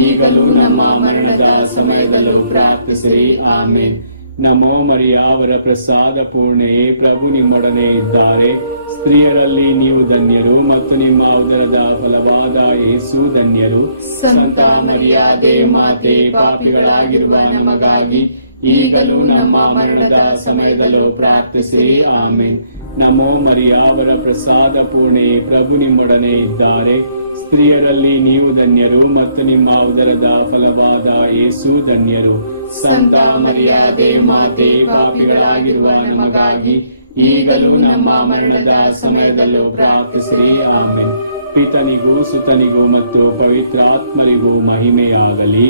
ಈಗಲೂ ನಮ್ಮ ಮರಣದ ಸಮಯದಲ್ಲೂ ಪ್ರಾರ್ಥಿಸಿರಿ. ಆಮೇನ್. ನಮೋ ಮರಿಯಾವರ ಪ್ರಸಾದ ಪೂರ್ಣೆ, ಪ್ರಭು ನಿಮ್ಮೊಡನೆ ಇದ್ದಾರೆ. ಸ್ತ್ರೀಯರಲ್ಲಿ ನೀವು ಧನ್ಯರು ಮತ್ತು ನಿಮ್ಮ ಉದರದ ಫಲವಾದ ಯೇಸು ಧನ್ಯರು. ಸಂತ ಮರಿಯಾದೆ ಮಾತೆ, ಪಾಪಿಗಳಾಗಿರುವ ನಮಗಾಗಿ ಈಗಲೂ ನಮ್ಮ ಮರಣದ ಸಮಯದಲ್ಲೂ ಪ್ರಾರ್ಥಿಸಿರಿ. ಆಮೇನ್. ನಮೋ ಮರಿಯಾವರ ಪ್ರಸಾದ ಪೂರ್ಣೆ, ಪ್ರಭು ನಿಮ್ಮೊಡನೆ ಇದ್ದಾರೆ. ಸ್ತ್ರೀಯರಲ್ಲಿ ನೀವು ಧನ್ಯರು ಮತ್ತು ನಿಮ್ಮ ಉದರದ ಫಲವಾದ ಯೇಸು ಧನ್ಯರು. ಸಂತ ಮರಿಯಾದೆ ಮಾತೆ, ಪಾಪಿಗಳಾಗಿರುವ ನಮಗಾಗಿ ಈಗಲೂ ನಮ್ಮ ಮರಣದ ಸಮಯದಲ್ಲೂ ಪ್ರಾರ್ಥಿಸಿರಿ. ಆಮೇನ್. ಪಿತನಿಗೂ ಸುತನಿಗೂ ಮತ್ತು ಪವಿತ್ರಾತ್ಮರಿಗೂ ಮಹಿಮೆಯಾಗಲಿ,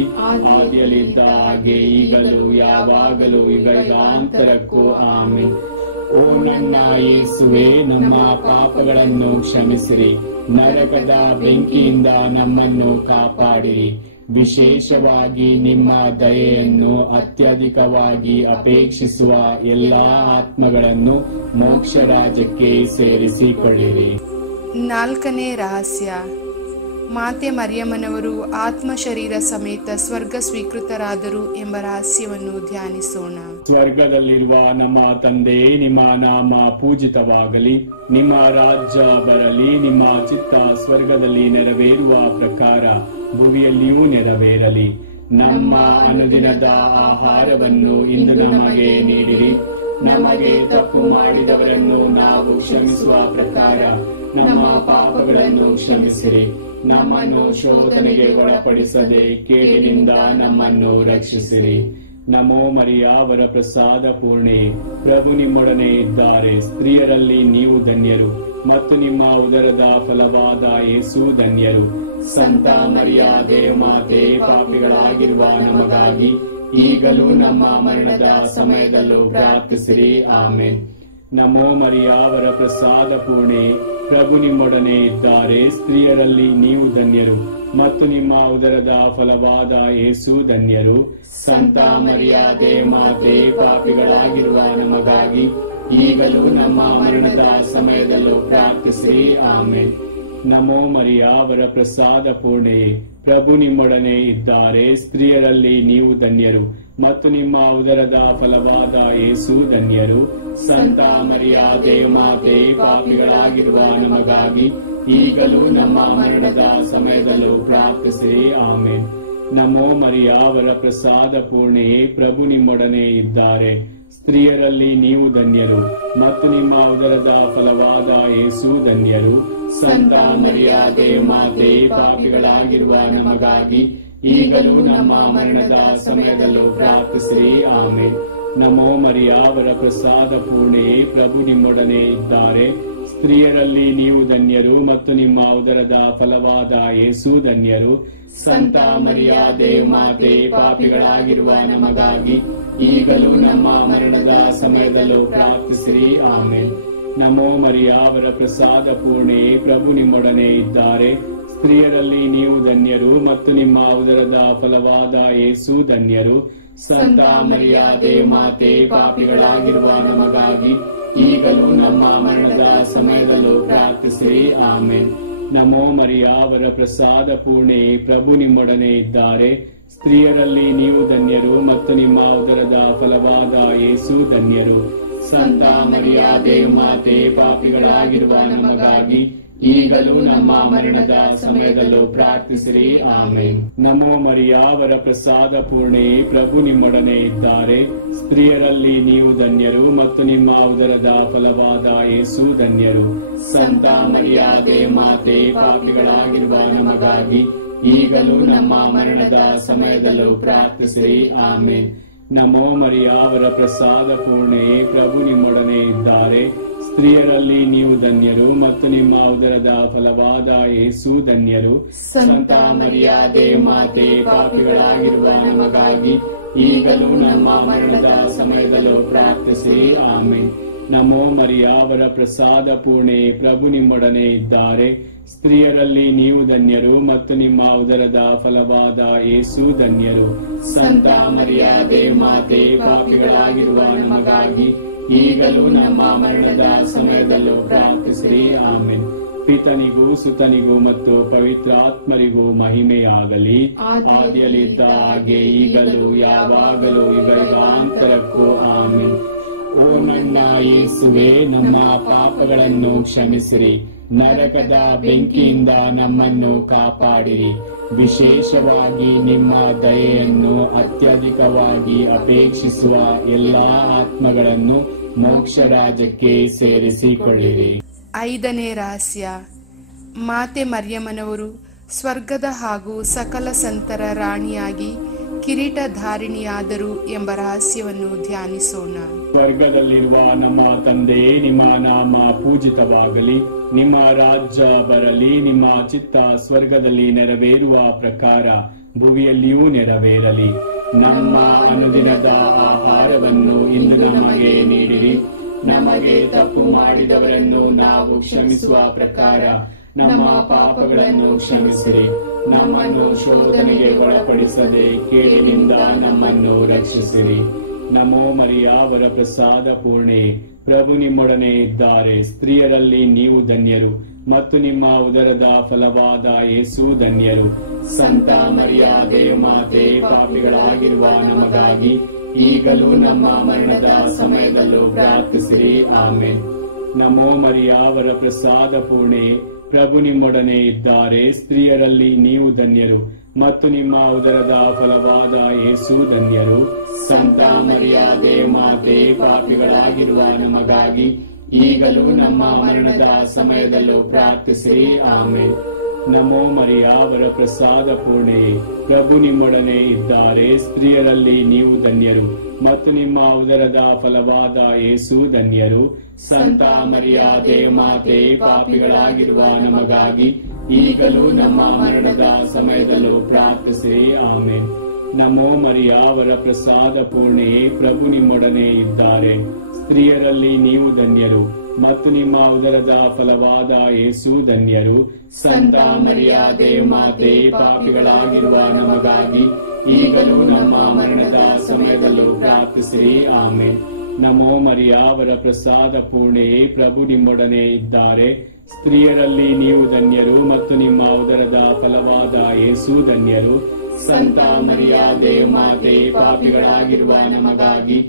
ಆದಿಯಲ್ಲಿದ್ದ ಹಾಗೆ ಈಗಲೂ ಯಾವಾಗಲೂ ಯುಗಾಂತರಕ್ಕೂ. ಆಮೇನ್. ಓ ನನ್ನ ಯೇಸುವೆ, ನಮ್ಮ ಪಾಪಗಳನ್ನು ಕ್ಷಮಿಸಿರಿ, ನರಕದ ಬೆಂಕಿಯಿಂದ ನಮ್ಮನ್ನು ಕಾಪಾಡಿರಿ. ವಿಶೇಷವಾಗಿ ನಿಮ್ಮ ದಯೆಯನ್ನು ಅತ್ಯಧಿಕವಾಗಿ ಅಪೇಕ್ಷಿಸುವ ಎಲ್ಲಾ ಆತ್ಮಗಳನ್ನು ಮೋಕ್ಷ ರಾಜ್ಯಕ್ಕೆ ಸೇರಿಸಿಕೊಳ್ಳಿರಿ. 4ನೇ ರಹಸ್ಯ, ಮಾತೆ ಮರಿಯಮ್ಮನವರು ಆತ್ಮ ಶರೀರ ಸಮೇತ ಸ್ವರ್ಗ ಸ್ವೀಕೃತರಾದರು ಎಂಬ ರಹಸ್ಯವನ್ನು ಧ್ಯಾನಿಸೋಣ. ಸ್ವರ್ಗದಲ್ಲಿರುವ ನಮ್ಮ ತಂದೆ, ನಿಮ್ಮ ನಾಮ ಪೂಜಿತವಾಗಲಿ, ನಿಮ್ಮ ರಾಜ್ಯ ಬರಲಿ, ನಿಮ್ಮ ಚಿತ್ತ ಸ್ವರ್ಗದಲ್ಲಿ ನೆರವೇರುವ ಪ್ರಕಾರ ಭೂಮಿಯಲ್ಲಿಯೂ ನೆರವೇರಲಿ. ನಮ್ಮ ಅನುದಿನದ ಆಹಾರವನ್ನು ಇಂದು ನಮಗೆ ನೀಡಿರಿ. ನಮಗೆ ತಪ್ಪು ಮಾಡಿದವರನ್ನು ನಾವು ಕ್ಷಮಿಸುವ ಪ್ರಕಾರ ನಮ್ಮ ಪಾಪಗಳನ್ನು ಕ್ಷಮಿಸಿರಿ. ನಮ್ಮನ್ನು ಶೋಧನೆಗೆ ಒಳಪಡಿಸದೆ ಕೇಡಿನಿಂದ ನಮ್ಮನ್ನು ರಕ್ಷಿಸಿರಿ. ನಮೋ ಮರಿಯಾವರ ಪ್ರಸಾದ ಪೂರ್ಣೆ, ಪ್ರಭು ನಿಮ್ಮೊಡನೆ ಇದ್ದಾರೆ. ಸ್ತ್ರೀಯರಲ್ಲಿ ನೀವು ಧನ್ಯರು ಮತ್ತು ನಿಮ್ಮ ಉದರದ ಫಲವಾದ ಯೇಸು ಧನ್ಯರು. ಸಂತ ಮರಿಯಾದೆ ಮಾತೆ, ಪಾಪಿಗಳಾಗಿರುವ ನಮಗಾಗಿ ಈಗಲೂ ನಮ್ಮ ಮರಣದ ಸಮಯದಲ್ಲೂ ಪ್ರಾರ್ಥಿಸಿರಿ. ಆಮೇನ್. ನಮೋ ಮರಿಯಾವರ ಪ್ರಸಾದ ಪೂರ್ಣೆ, ಪ್ರಭು ನಿಮ್ಮೊಡನೆ ಇದ್ದಾರೆ. ಸ್ತ್ರೀಯರಲ್ಲಿ ನೀವು ಧನ್ಯರು ಮತ್ತು ನಿಮ್ಮ ಉದರದ ಫಲವಾದ ಯೇಸು ಧನ್ಯರು. ಸಂತ ಮರಿಯಾದೆ ಮಾತೆ, ಪಾಪಿಗಳಾಗಿರುವ ನಮಗಾಗಿ ಈಗಲೂ ನಮ್ಮ ಮರಣದ ಸಮಯದಲ್ಲೂ ಪ್ರಾರ್ಥಿಸಿರಿ. ಆಮೇನ್. ನಮೋ ಮರಿಯಾವರ ಪ್ರಸಾದ ಪೂರ್ಣೆ, ಪ್ರಭು ನಿಮ್ಮೊಡನೆ ಇದ್ದಾರೆ. ಸ್ತ್ರೀಯರಲ್ಲಿ ನೀವು ಧನ್ಯರು ಮತ್ತು ನಿಮ್ಮ ಉದರದ ಫಲವಾದ ಯೇಸು ಧನ್ಯರು. ಸಂತ ಮರಿಯಾದೆ ಮಾತೆ, ಪಾಪಿಗಳಾಗಿರುವ ನಮಗಾಗಿ ಈಗಲೂ ನಮ್ಮ ಮರಣದ ಸಮಯದಲ್ಲೂ ಪ್ರಾರ್ಥಿಸಿರಿ. ಆಮೇನ್. ನಮೋ ಮರಿಯಾವರ ಪ್ರಸಾದ ಪೂರ್ಣೆ, ಪ್ರಭು ನಿಮ್ಮೊಡನೆ ಇದ್ದಾರೆ. ಸ್ತ್ರೀಯರಲ್ಲಿ ನೀವು ಧನ್ಯರು ಮತ್ತು ನಿಮ್ಮ ಉದರದ ಫಲವಾದ ಯೇಸು ಧನ್ಯರು. ಸಂತ ಮರಿಯಾದೆ ಮಾತೆ, ಪಾಪಿಗಳಾಗಿರುವ ನಮಗಾಗಿ ಈಗಲೂ ನಮ್ಮ ಮರಣದ ಸಮಯದಲ್ಲೂ ಪ್ರಾರ್ಥಿಸಿರಿ. ಆಮೇನ್. ನಮೋ ಮರಿಯಾವರ ಪ್ರಸಾದ ಪೂರ್ಣೆ, ಪ್ರಭು ನಿಮ್ಮೊಡನೆ ಇದ್ದಾರೆ. ಸ್ತ್ರೀಯರಲ್ಲಿ ನೀವು ಧನ್ಯರು ಮತ್ತು ನಿಮ್ಮ ಉದರದ ಫಲವಾದ ಯೇಸು ಧನ್ಯರು. ಸಂತ ಮರಿಯಾದೆ ಮಾತೆ, ಪಾಪಿಗಳಾಗಿರುವ ನಮಗಾಗಿ ಈಗಲೂ ನಮ್ಮ ಮರಣದ ಸಮಯದಲ್ಲೂ ಪ್ರಾರ್ಥಿಸಿರಿ. ಆಮೇನ್. ನಮೋ ಮರಿಯಾವರ ಪ್ರಸಾದ ಪೂರ್ಣೆ, ಪ್ರಭು ನಿಮ್ಮೊಡನೆ ಇದ್ದಾರೆ. ಸ್ತ್ರೀಯರಲ್ಲಿ ನೀವು ಧನ್ಯರು ಮತ್ತು ನಿಮ್ಮ ಉದರದ ಫಲವಾದ ಯೇಸು ಧನ್ಯರು. ಸಂತ ಮರಿಯಾದೆ ಮಾತೆ, ಪಾಪಿಗಳಾಗಿರುವ ನಮಗಾಗಿ ಈಗಲೂ ನಮ್ಮ ಮರಣದ ಸಮಯದಲ್ಲೂ ಪ್ರಾರ್ಥಿಸಿರಿ. ಆಮೆನ್. ನಮೋ ಮರಿಯಾವರ ಪ್ರಸಾದ ಪೂರ್ಣೆ, ಪ್ರಭು ನಿಮ್ಮೊಡನೆ ಇದ್ದಾರೆ. ಸ್ತ್ರೀಯರಲ್ಲಿ ನೀವು ಧನ್ಯರು ಮತ್ತು ನಿಮ್ಮ ಉದರದ ಫಲವಾದ ಯೇಸು ಧನ್ಯರು. ಸಂತ ಮರಿಯಾದೆ ಮಾತೆ, ಪಾಪಿಗಳಾಗಿರುವ ನಮಗಾಗಿ ಈಗಲೂ ನಮ್ಮ ಮರಣದ ಸಮಯದಲ್ಲೂ ಪ್ರಾರ್ಥಿಸಿರಿ. ಆಮೆನ್. ನಮೋ ಮರಿಯಾವರ ಪ್ರಸಾದ ಪೂರ್ಣೆ, ಪ್ರಭು ನಿಮ್ಮೊಡನೆ ಇದ್ದಾರೆ. ಸ್ತ್ರೀಯರಲ್ಲಿ ನೀವು ಧನ್ಯರು ಮತ್ತು ನಿಮ್ಮ ಉದರದ ಫಲವಾದ ಯೇಸು ಧನ್ಯರು. ಸಂತ ಮರಿಯಾದೆ ಮಾತೆ, ಪಾಪಿಗಳಾಗಿರುವ ನಮಗಾಗಿ ಈಗಲೂ ನಮ್ಮ ಮರಣದ ಸಮಯದಲ್ಲೂ ಪ್ರಾರ್ಥಿಸಿರಿ. ಆಮೆನ್. ನಮೋ ಮರಿಯಾವರ ಪ್ರಸಾದ ಪೂರ್ಣೆ, ಪ್ರಭು ನಿಮ್ಮೊಡನೆ ಇದ್ದಾರೆ. ಸ್ತ್ರೀಯರಲ್ಲಿ ನೀವು ಧನ್ಯರು ಮತ್ತು ನಿಮ್ಮ ಉದರದ ಫಲವಾದ ಯೇಸು ಧನ್ಯರು. ಸಂತ ಮರಿಯಾದೆ ಮಾತೆ, ಪಾಪಿಗಳಾಗಿರುವ ನಮಗಾಗಿ ಈಗಲೂ ನಮ್ಮ ಮರಣದ ಸಮಯದಲ್ಲೂ ಪ್ರಾರ್ಥಿಸಿರಿ. ಆಮೆನ್. ನಮೋ ಮರಿಯಾವರ ಪ್ರಸಾದ ಪೂರ್ಣೆ, ಪ್ರಭು ನಿಮ್ಮೊಡನೆ ಇದ್ದಾರೆ. ಸ್ತ್ರೀಯರಲ್ಲಿ ನೀವು ಧನ್ಯರು ಮತ್ತು ನಿಮ್ಮ ಉದರದ ಫಲವಾದ ಯೇಸು ಧನ್ಯರು. ಸಂತ ಮರಿಯಾದೆ ಮಾತೆ, ಪಾಪಿಗಳಾಗಿರುವ ನಮಗಾಗಿ ಈಗಲೂ ನಮ್ಮ ಮರಣದ ಸಮಯದಲ್ಲೂ ಪ್ರಾರ್ಥಿಸಿರಿ. ಆಮೆನ್. ಪಿತನಿಗೂ ಸುತನಿಗೂ ಮತ್ತು ಪವಿತ್ರಾತ್ಮರಿಗೂ ಮಹಿಮೆಯಾಗಲಿ. ಆದಿಯಲ್ಲಿದ್ದ ಹಾಗೆ ಈಗಲೂ ಯಾವಾಗಲೂ ಯುಗಾಂತರಕ್ಕೂ. ಆಮೆನ್. ಓ ನನ್ನ ಯೇಸುವೆ, ನಮ್ಮ ಪಾಪಗಳನ್ನು ಕ್ಷಮಿಸಿರಿ, ನರಕದ ಬೆಂಕಿಯಿಂದ ನಮ್ಮನ್ನು ಕಾಪಾಡಿರಿ. ವಿಶೇಷವಾಗಿ ನಿಮ್ಮ ದಯೆಯನ್ನು ಅತ್ಯಧಿಕವಾಗಿ ಅಪೇಕ್ಷಿಸುವ ಎಲ್ಲಾ ಆತ್ಮಗಳನ್ನು ಮೋಕ್ಷ ರಾಜ್ಯಕ್ಕೆ ಸೇರಿಸಿಕೊಳ್ಳಿರಿ. 5ನೇ ರಹಸ್ಯ, ಮಾತೆ ಮರಿಯಮ್ಮನವರು ಸ್ವರ್ಗದ ಹಾಗೂ ಸಕಲ ಸಂತರ ರಾಣಿಯಾಗಿ ಕಿರೀಟಧಾರಿಣಿಯಾದರು ಎಂಬ ರಹಸ್ಯವನ್ನು ಧ್ಯಾನಿಸೋಣ. ಸ್ವರ್ಗದಲ್ಲಿರುವ ನಮ್ಮ ತಂದೆ, ನಿಮ್ಮ ನಾಮ ಪೂಜಿತವಾಗಲಿ, ನಿಮ್ಮ ರಾಜ್ಯ ಬರಲಿ, ನಿಮ್ಮ ಚಿತ್ತ ಸ್ವರ್ಗದಲ್ಲಿ ನೆರವೇರುವ ಪ್ರಕಾರ ಭುವಿಯಲ್ಲಿಯೂ ನೆರವೇರಲಿ. ನಮ್ಮ ಅನುದಿನದ ಆಹಾರವನ್ನು ಇಂದು ನಮಗೆ ನೀಡಿರಿ. ನಮಗೆ ತಪ್ಪು ಮಾಡಿದವರನ್ನು ನಾವು ಕ್ಷಮಿಸುವ ಪ್ರಕಾರ ನಮ್ಮ ಪಾಪಗಳನ್ನು ಕ್ಷಮಿಸಿರಿ. ನಮ್ಮನ್ನು ಶೋಧನೆಗೆ ಒಳಪಡಿಸದೆ ಕೇಡಿನಿಂದ ನಮ್ಮನ್ನು ರಕ್ಷಿಸಿರಿ. ನಮೋ ಮರಿಯಾವರ ಪ್ರಸಾದ ಪೂರ್ಣೆ, ಪ್ರಭು ನಿಮ್ಮೊಡನೆ ಇದ್ದಾರೆ. ಸ್ತ್ರೀಯರಲ್ಲಿ ನೀವು ಧನ್ಯರು ಮತ್ತು ನಿಮ್ಮ ಉದರದ ಫಲವಾದ ಯೇಸು ಧನ್ಯರು. ಸಂತ ಮರಿಯಾದೆ ಮಾತೆ, ಪಾಪಿಗಳಾಗಿರುವ ನಮಗಾಗಿ ಈಗಲೂ ನಮ್ಮ ಮರಣದ ಸಮಯದಲ್ಲೂ ಪ್ರಾರ್ಥಿಸಿರಿ. ಆಮೆನ್. ನಮೋ ಮರಿಯಾವರ ಪ್ರಸಾದ ಪೂರ್ಣೆ, ಪ್ರಭು ನಿಮ್ಮೊಡನೆ ಇದ್ದಾರೆ. ಸ್ತ್ರೀಯರಲ್ಲಿ ನೀವು ಧನ್ಯರು ಮತ್ತು ನಿಮ್ಮ ಉದರದ ಫಲವಾದ ಯೇಸು ಧನ್ಯರು. ಸಂತ ಮರಿಯಾದೆ ಮಾತೆ, ಪಾಪಿಗಳಾಗಿರುವ ನಮಗಾಗಿ ಈಗಲೂ ನಮ್ಮ ಮರಣದ ಸಮಯದಲ್ಲೂ ಪ್ರಾರ್ಥಿಸಿರಿ. ಆಮೆನ್. ನಮೋ ಮರಿಯಾವರ ಪ್ರಸಾದ ಪೂರ್ಣೆ, ಪ್ರಭು ನಿಮ್ಮೊಡನೆ ಇದ್ದಾರೆ. ಸ್ತ್ರೀಯರಲ್ಲಿ ನೀವು ಧನ್ಯರು ಮತ್ತು ನಿಮ್ಮ ಉದರದ ಫಲವಾದ ಯೇಸು ಧನ್ಯರು. ಸಂತ ಮರಿಯಾದೆ ಮಾತೆ, ಪಾಪಿಗಳಾಗಿರುವ ನಮಗಾಗಿ ಈಗಲೂ ನಮ್ಮ ಮರಣದ ಸಮಯದಲ್ಲೂ ಪ್ರಾರ್ಥಿಸಿರಿ. ಆಮೆನ್. ನಮೋ ಮರಿಯಾವರ ಪ್ರಸಾದ ಪೂರ್ಣೆ, ಪ್ರಭು ನಿಮ್ಮೊಡನೆ ಇದ್ದಾರೆ. ಸ್ತ್ರೀಯರಲ್ಲಿ ನೀವು ಧನ್ಯರು ಮತ್ತು ನಿಮ್ಮ ಉದರದ ಫಲವಾದ ಯೇಸು ಧನ್ಯರು. ಸಂತ ಮರಿಯಾದೆ ಮಾತೆ, ಪಾಪಿಗಳಾಗಿರುವ ನಮಗಾಗಿ ಈಗಲೂ ನಮ್ಮ ಮರಣದ ಸಮಯದಲ್ಲೂ ಪ್ರಾರ್ಥಿಸಿರಿ. ಆಮೆನ್. ನಮೋ ಮರಿಯಾವರ ಪ್ರಸಾದ ಪೂರ್ಣೆ, ಪ್ರಭು ನಿಮ್ಮೊಡನೆ ಇದ್ದಾರೆ. ಸ್ತ್ರೀಯರಲ್ಲಿ ನೀವು ಧನ್ಯರು ಮತ್ತು ನಿಮ್ಮ ಉದರದ ಫಲವಾದ ಯೇಸು ಧನ್ಯರು. ಸಂತ ಮರಿಯಾದೆ ಮಾತೆ, ಪಾಪಿಗಳಾಗಿರುವ ನಮಗಾಗಿ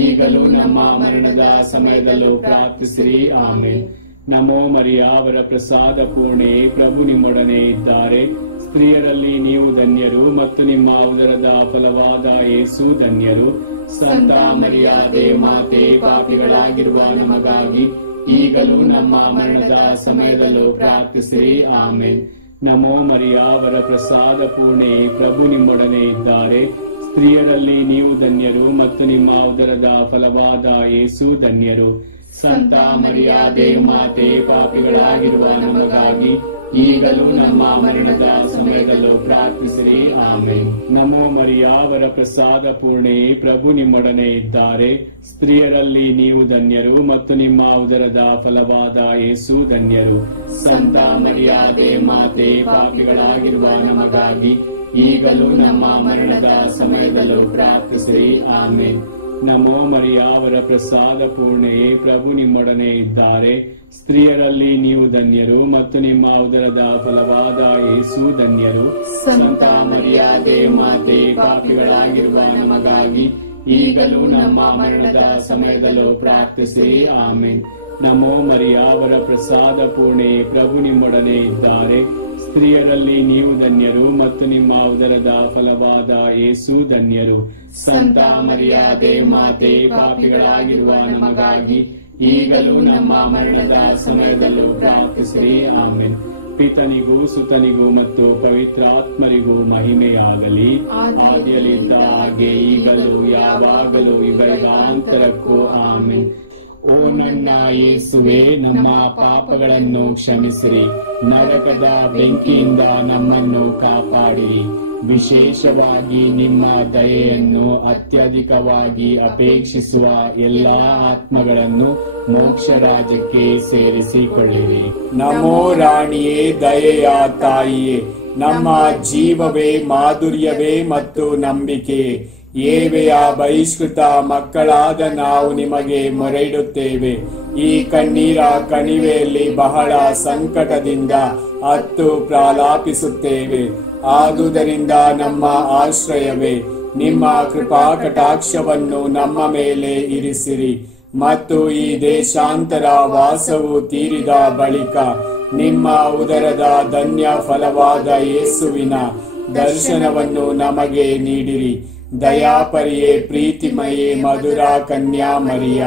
ಈಗಲೂ ನಮ್ಮ ಮರಣದ ಸಮಯದಲ್ಲೂ ಪ್ರಾರ್ಥಿಸಿರಿ. ಆಮೆನ್. ನಮೋ ಮರಿಯಾವರ ಪ್ರಸಾದ ಪೂರ್ಣೆ, ಪ್ರಭು ನಿಮ್ಮೊಡನೆ ಇದ್ದಾರೆ. ಸ್ತ್ರೀಯರಲ್ಲಿ ನೀವು ಧನ್ಯರು ಮತ್ತು ನಿಮ್ಮ ಉದರದ ಫಲವಾದ ಯೇಸು ಧನ್ಯರು. ಸಂತ ಮರಿಯಾದೆ ಮಾತೆ, ಪಾಪಿಗಳಾಗಿರುವ ನಮಗಾಗಿ ಈಗಲೂ ನಮ್ಮ ಮರಣದ ಸಮಯದಲ್ಲೂ ಪ್ರಾರ್ಥಿಸಿರಿ. ಆಮೆನ್. ನಮೋ ಮರಿಯಾವರ ಪ್ರಸಾದ ಪೂರ್ಣೆ, ಪ್ರಭು ನಿಮ್ಮೊಡನೆ ಇದ್ದಾರೆ. ಸ್ತ್ರೀಯರಲ್ಲಿ ನೀವು ಧನ್ಯರು ಮತ್ತು ನಿಮ್ಮ ಉದರದ ಫಲವಾದ ಯೇಸು ಧನ್ಯರು. ಸಂತ ಮರಿಯಾದೆ ಮಾತೆ, ಪಾಪಿಗಳಾಗಿರುವ ನಮಗಾಗಿ ಈಗಲೂ ನಮ್ಮ ಮರಣದ ಸಮಯದಲ್ಲೂ ಪ್ರಾರ್ಥಿಸಿರಿ. ಆಮೆನ್. ನಮೋ ಮರಿಯ, ವರ ಪ್ರಸಾದ ಪೂರ್ಣೆ, ಪ್ರಭು ನಿಮ್ಮೊಡನೆ ಇದ್ದಾರೆ. ಸ್ತ್ರೀಯರಲ್ಲಿ ನೀವು ಧನ್ಯರು ಮತ್ತು ನಿಮ್ಮ ಉದರದ ಫಲವಾದ ಯೇಸು ಧನ್ಯರು. ಸಂತ ಮರಿಯಾದೆ ಮಾತೆ, ಪಾಪಿಗಳಾಗಿರುವ ನಮಗಾಗಿ ಈಗಲೂ ನಮ್ಮ ಮರಣದ ಸಮಯದಲ್ಲೂ ಪ್ರಾರ್ಥಿಸಿರಿ. ಆಮೆನ್. ನಮೋ ಮರಿಯ, ವರ ಪ್ರಸಾದ ಪೂರ್ಣೆ, ಪ್ರಭು ನಿಮ್ಮೊಡನೆ ಇದ್ದಾರೆ. ಸ್ತ್ರೀಯರಲ್ಲಿ ನೀವು ಧನ್ಯರು ಮತ್ತು ನಿಮ್ಮ ಉದರದ ಫಲವಾದ ಯೇಸು ಧನ್ಯರು. ಸಂತ ಮರಿಯಾದೆ ಮಾತೆ, ಪಾಪಿಗಳಾಗಿರುವ ನಮಗಾಗಿ ಈಗಲೂ ನಮ್ಮ ಮರಣದ ಸಮಯದಲ್ಲೂ ಪ್ರಾರ್ಥಿಸಿರಿ. ಆಮೆನ್. ನಮೋ ಮರಿಯ, ವರ ಪ್ರಸಾದ ಪೂರ್ಣೆ, ಪ್ರಭು ನಿಮ್ಮೊಡನೆ ಇದ್ದಾರೆ. ಸ್ತ್ರೀಯರಲ್ಲಿ ನೀವು ಧನ್ಯರು ಮತ್ತು ನಿಮ್ಮ ಉದರದ ಫಲವಾದ ಯೇಸು ಧನ್ಯರು. ಸಂತ ಮರಿಯಾದೆ ಮಾತೆ, ಪಾಪಿಗಳಾಗಿರುವ ನಮಗಾಗಿ ಈಗಲೂ ನಮ್ಮ ಮರಣದ ಸಮಯದಲ್ಲೂ ಪ್ರಾರ್ಥಿಸಿರಿ. ಆಮೆನ್. ಪಿತನಿಗೂ ಸುತನಿಗೂ ಮತ್ತು ಪವಿತ್ರಾತ್ಮರಿಗೂ ಮಹಿಮೆಯಾಗಲಿ, ಆದಿಯಲ್ಲಿದ್ದ ಹಾಗೆ ಈಗಲೂ ಯಾವಾಗಲೂ ಯುಗಾಂತರಕ್ಕೂ. ಆಮೆನ್. ಓ ನನ್ನ ಯೇಸುವೆ, ನಮ್ಮ ಪಾಪಗಳನ್ನು ಕ್ಷಮಿಸಿರಿ, ನರಕದ ಬೆಂಕಿಯಿಂದ ನಮ್ಮನ್ನು ಕಾಪಾಡಿರಿ. ವಿಶೇಷವಾಗಿ ನಿಮ್ಮ ದಯೆಯನ್ನು ಅತ್ಯಧಿಕವಾಗಿ ಅಪೇಕ್ಷಿಸುವ ಎಲ್ಲಾ ಆತ್ಮಗಳನ್ನು ಮೋಕ್ಷ ರಾಜ್ಯಕ್ಕೆ ಸೇರಿಸಿಕೊಳ್ಳಿರಿ. ನಮೋ ರಾಣಿಯೇ, ದಯೆಯ ತಾಯಿಯೇ, ನಮ್ಮ ಜೀವವೇ, ಮಾಧುರ್ಯವೇ ಮತ್ತು ನಂಬಿಕೆ, ಏವೆಯ ಬಹಿಷ್ಕೃತ ಮಕ್ಕಳಾದ ನಾವು ನಿಮಗೆ ಮೊರೆಯಿಡುತ್ತೇವೆ. ಈ ಕಣ್ಣೀರ ಕಣಿವೆಯಲ್ಲಿ ಬಹಳ ಸಂಕಟದಿಂದ ಅತ್ತು ಪ್ರಲಾಪಿಸುತ್ತೇವೆ. ಆದುದರಿಂದ ನಮ್ಮ ಆಶ್ರಯವೇ, ನಿಮ್ಮ ಕೃಪಾ ಕಟಾಕ್ಷವನ್ನು ನಮ್ಮ ಮೇಲೆ ಇರಿಸಿರಿ. ಮತ್ತು ಈ ದೇಶಾಂತರ ವಾಸವು ತೀರಿದ ಬಳಿಕ ನಿಮ್ಮ ಉದರದ ಧನ್ಯ ಫಲವಾದ ಯೇಸುವಿನ ದರ್ಶನವನ್ನು ನಮಗೆ ನೀಡಿರಿ. ದಯಾಪರಿಯೇ, ಪ್ರೀತಿಮಯೇ, ಮಧುರ ಕನ್ಯಾ ಮರಿಯ,